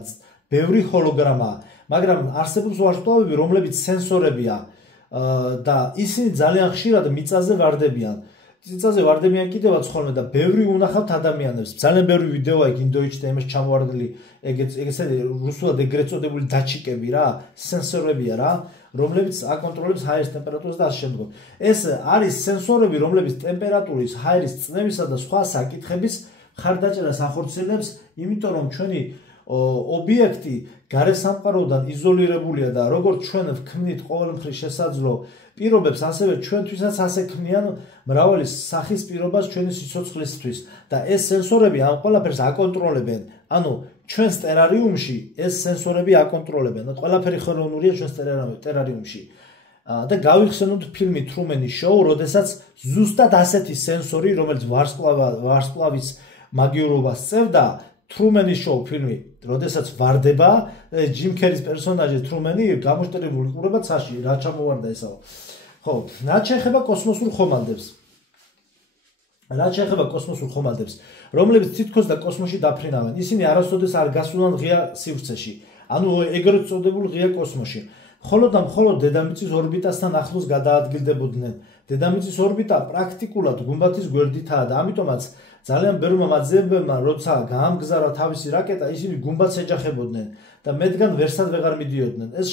ბევრი ჰოლოგრამაა, მაგრამ არსებობს ვარსკვლავები, რომლებიც სენსორებია და ისინი ძალიან ხშირად მიწაზე ვარდებიან. წიწაზე ვარდებიან კიდევაც ხოლმე და ბევრი უნახავთ ადამიანებს. ძალიან ბევრი ვიდეოა იქ ინდოეთში და იმას ჩამოვარდნილი ეგეც რუსულად ეგრეთ წოდებული დაჩიკები რა, სენსორებია რა, რომლებიც აკონტროლებს ჰაერის ტემპერატურას და ასე შემდგომ. ეს არის სენსორები, რომლებიც ტემპერატურის, ჰაერის წნევისა და სხვა საკითხების ხარდაჭერას ახორციელებს, იმიტომ რომ ჩვენი ობიექტი გარესამყაროდან იზოლირებულია და როგორც ჩვენ ვქმნით ყოველმხრივ შესაძლო პირობებს, ასევე ჩვენთვისაც ასე ქმნიან მრავალი სახის პირობას ჩვენი სიცოცხლისთვის და ეს სენსორები ამ ყველაფერს აკონტროლებენ. ანუ ჩვენს ტერარიუმში ეს სენსორები აკონტროლებენ. ყველაფერი ხელოვნურია ჩვენს ტერარიუმში. და გავიხსენოთ ფილმი Truman-ის Show, როდესაც ზუსტად ასეთი სენსორი, რომელიც ვარსკვლავის მაგიურობას წევდა, Truman-ის Show ფილმი, როდესაც ვარდება, ჯიმ ქერის პერსონაჟი Truman-ი გამოშტერებული ყურება ცაში, რა ჩამოვარდა ესაო. ხო, რაც შეეხება კოსმოსურ ხომალდებს, რომლებიც თითქოს და კოსმოსში დაფრინავენ, ისინი არასოდეს არ გასულან ღია სივრცეში, ანუ ეგრეთ წოდებულ ღია კოსმოსში. მხოლოდ და მხოლოდ დედამიწის ორბიტასთან ახლოს გადაადგილდებოდნენ. დედამიწის ორბიტა პრაქტიკულად გუმბათის გვერდითაა და ამიტომაც ძალიან ბევრმა მაძიებელმა როცა გაამგზავრა თავისი რაკეტა, ისინი გუმბათს ეჯახებოდნენ და მეტგან ვერსად ვეღარ მიდიოდნენ. ეს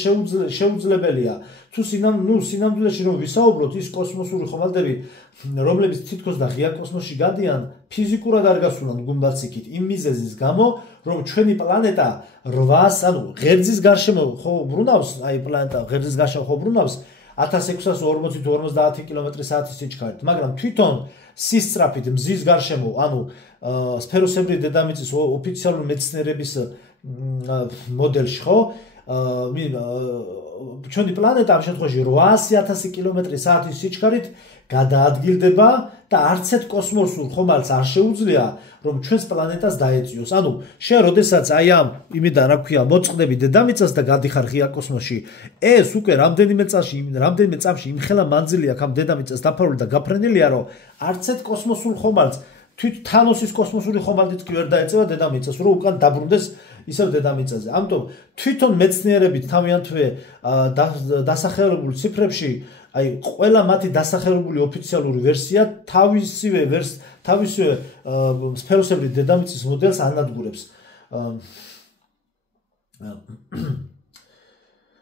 შეუძლებელია. თუ სინამდვილეში რომ ვისაუბროთ, ის კოსმოსური ხომალდები, რომლებიც თითქოს და ღია კოსმოსში გადიან, ფიზიკურად არ გასულან გუმბათს იქით, იმ მიზეზის გამო, რომ ჩვენი პლანეტა 800, ანუ ღერძის გარშემო ხო ბრუნავს, აი პლანეტა ღერძის გარშემო ხო ბრუნავს 1640-50 კმ/სთ სიჩქარით, მაგრამ თვითონ სისწრაფით მზის გარშემო, ანუ სფეროსებრი დედამიწის ოფიციალური მეცნიერების მოდელში, ხო? ჩვენი პლანეტა ამ შემთხვევაში 800.000 კმ/სთ სიჩქარით გადაადგილდება და არც ერთ კოსმოსურ ხომალდს არ შეუძლია, რომ ჩვენს პლანეტას დაეწიოს. ანუ შენ როდესაც აი ამ იმიდან რა ქვია, მოწყდები დედამიწას და გადიხარ ღია კოსმოსში, ეს უკვე რამდენიმე წამში იმხელა მანძილი აქვს ამ დედამიწას დაფარული და გაფრენილია, რომ არც ერთ კოსმოსურ ხომალდს თვით თანოსის კოსმოსური ხომალდიც კი ვერ დაეწევა დედამიწას, რომ უკან დაბრუნდეს ისევ დედამიწაზე. ამიტომ თვითონ მეცნიერებით თავიანთვე დასახელებული ციფრებში, აი ყველა მათი დასახელებული ოფიციალური ვერსია თავისივე სფეროსებრი დედამიწის მოდელს ანადგურებს.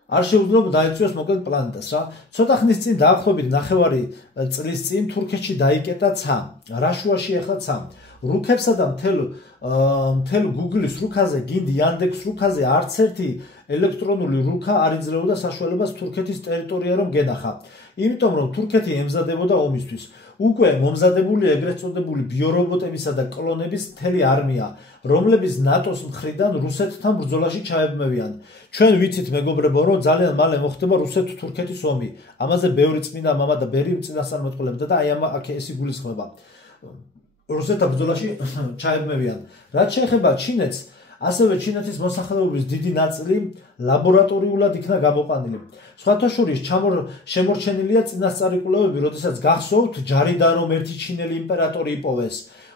არ შეუძლია დაეწიოს მოკლედ პლანეტას რა. ცოტა ხნის წინ დაახლოებით 9 წლის წინ თურქეთში დაიკეტა ცა. რაშუაში ახლა ცა. რუქებსა და მთელ Google-ის რუქაზე, გინდ Yandex რუქაზე არც ერთი ელექტრონული რუქა არ იძლეოდა საშუალებას თურქეთის ტერიტორია რომ გენახა. იმიტომ რომ თურქეთი ემზადებოდა ომისთვის. უკვე მომზადებული ეგრეთ წოდებული ბიორობოტებისა და კლონების მთელი არმია, რომლებიც ნატოს მხრიდან რუსეთთან ბრძოლაში ჩაებმევიან. ჩვენ ვიცით მეგობრებო, რომ ძალიან მალე მოხდება რუსეთ-თურქეთის ომი. ამაზე ბევრი წმინდა მამა და ბევრი წინასწარმეტყველებდა და აი აქ ეს იგულისხმება. რუსეთთან ბრძოლაში ჩაებმევიან. რაც შეეხება ჩინეთს, ასევე ჩინეთის მოსახლეობის დიდი ნაწილი ლაბორატორიულად იქნა გამოყვანილი. სხვათა შორის შემორჩენილია წინასწარი კვლევები, როდესაც გახსოვთ ჯარიდან რომ ერთი ჩინელი იმპერატორი იპოვეს.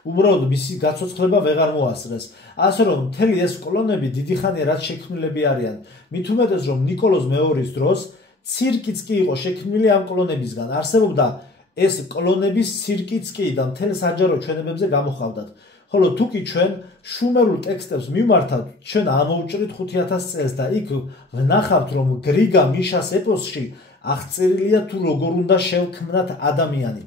უბრალოდ მისი გაცოცხლება ვეღარ მოასწრეს. ასე რომ მთელი ეს კოლონები დიდი ხანია რაც შექმნილები არიან. მით უმეტეს რომ ნიკოლოზ მეორის დროს ცირკიც კი იყო შექმნილი ამ კოლონებისგან. არსებობდა ეს კოლონების ცირკიც კი და მთელ საჯარო ჩვენებებზე გამოხავდათ. ხოლო თუ კი ჩვენ შუმერულ ტექსტებს მივმართავთ, ჩვენ ამოვჭრით 5000 წელს და იქ ვნახავთ, რომ გრიგა მიშას ეპოსში აღწერილია თუ როგორ უნდა შევქმნათ ადამიანი.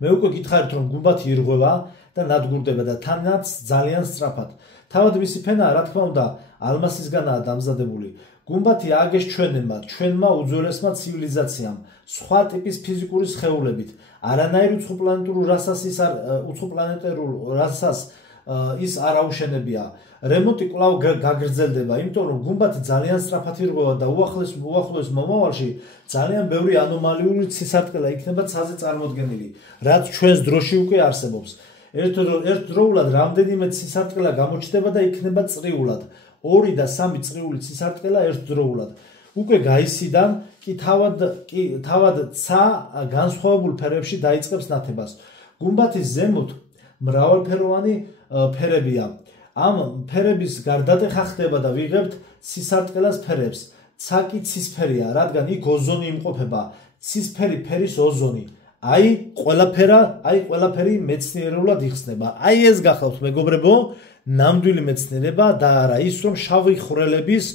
მე უკვე გითხარით, რომ გუმბათი ირღვევა და ნადგურდება და თანაც ძალიან სწრაფად. თავად მისი ფენა, რა თქმა უნდა, ალმასისგანაა დამზადებული. გუმბათი ააგეს ჩვენმა უძველესმა ცივილიზაციამ, სხვა ტიპის ფიზიკური სხეულებით. არანაირ უცხოპლანეტურ რასას ის არ აუშენებია. რემონტი კვლავ გაგრძელდება, იმიტომ რომ გუმბათი ძალიან სწრაფად ირღვევა და უახლოეს მომავალში ძალიან ბევრი ანომალიური ცისარტყელა იქნება ცაზე წარმოდგენილი, რაც ჩვენს დროში უკვე არსებობს. ერთდროულად რამდენიმე ცისარტყელა გამოჩნდება და იქნება წრიულად. 2 და 3 წრიული ცისარტყელა ერთდროულად. უკვე გაისიდან კი თავად ცა განსხვავებულ ფერებში დაიწყებს ნათებას. გუმბათის ზემოთ მრავალფეროვანი ფერებია. ამ ფერების გარდატეხა ხდება და ვიღებთ ცისარტყელას ფერებს. ცა კი ცისფერია, რადგან იქ ოზონი იმყოფება. ცისფერი ფერის ოზონი. აი ყველაფერი მეცნიერულად იხსნება. აი ეს გახლავთ მეგობრებო, ნამდვილი მეცნიერება და არა ის, რომ შავი ხვრელების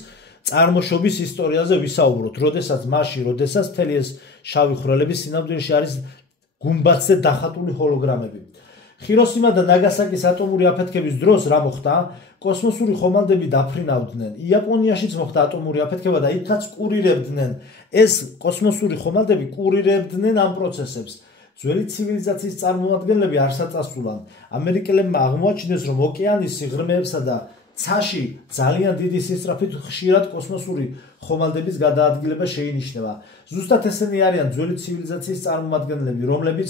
წარმოშობის ისტორიაზე ვისაუბროთ, როდესაც მთელი ეს შავი ხვრელების სინამდვილეში არის გუმბათზე დახატული ჰოლოგრამები. ხიროსიმა და ნაგასაკის ატომური აფეთქების დროს რა მოხდა? კოსმოსური ხომალდები დაფრინავდნენ. იაპონიაშიც მოხდა ატომური აფეთქება და იქაც კურირებდნენ. ეს კოსმოსური ხომალდები კურირებდნენ ამ პროცესებს. ძველი ცივილიზაციის წარმომადგენლები არსაწასულან. ამერიკელებმა აღმოაჩინეს, რომ ოკეანის სიღრმეებსა და ცაში ძალიან დიდი სისწრაფით ხშირად კოსმოსური ხომალდების გადაადგილება შეინიშნება. ზუსტად ესენი არიან ძველი ცივილიზაციის წარმომადგენლები, რომლებიც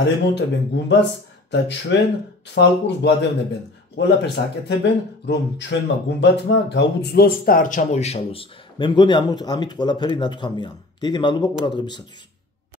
არემონტებენ გუმბათს და ჩვენ თვალყურს გვადევნებენ. ყველაფერს აკეთებენ, რომ ჩვენმა გუმბათმა გაუძლოს და არ ჩამოიშალოს. მე მგონი ამით ყველაფერი ნათქვამია. დიდი მადლობა ყურადღებისათვის.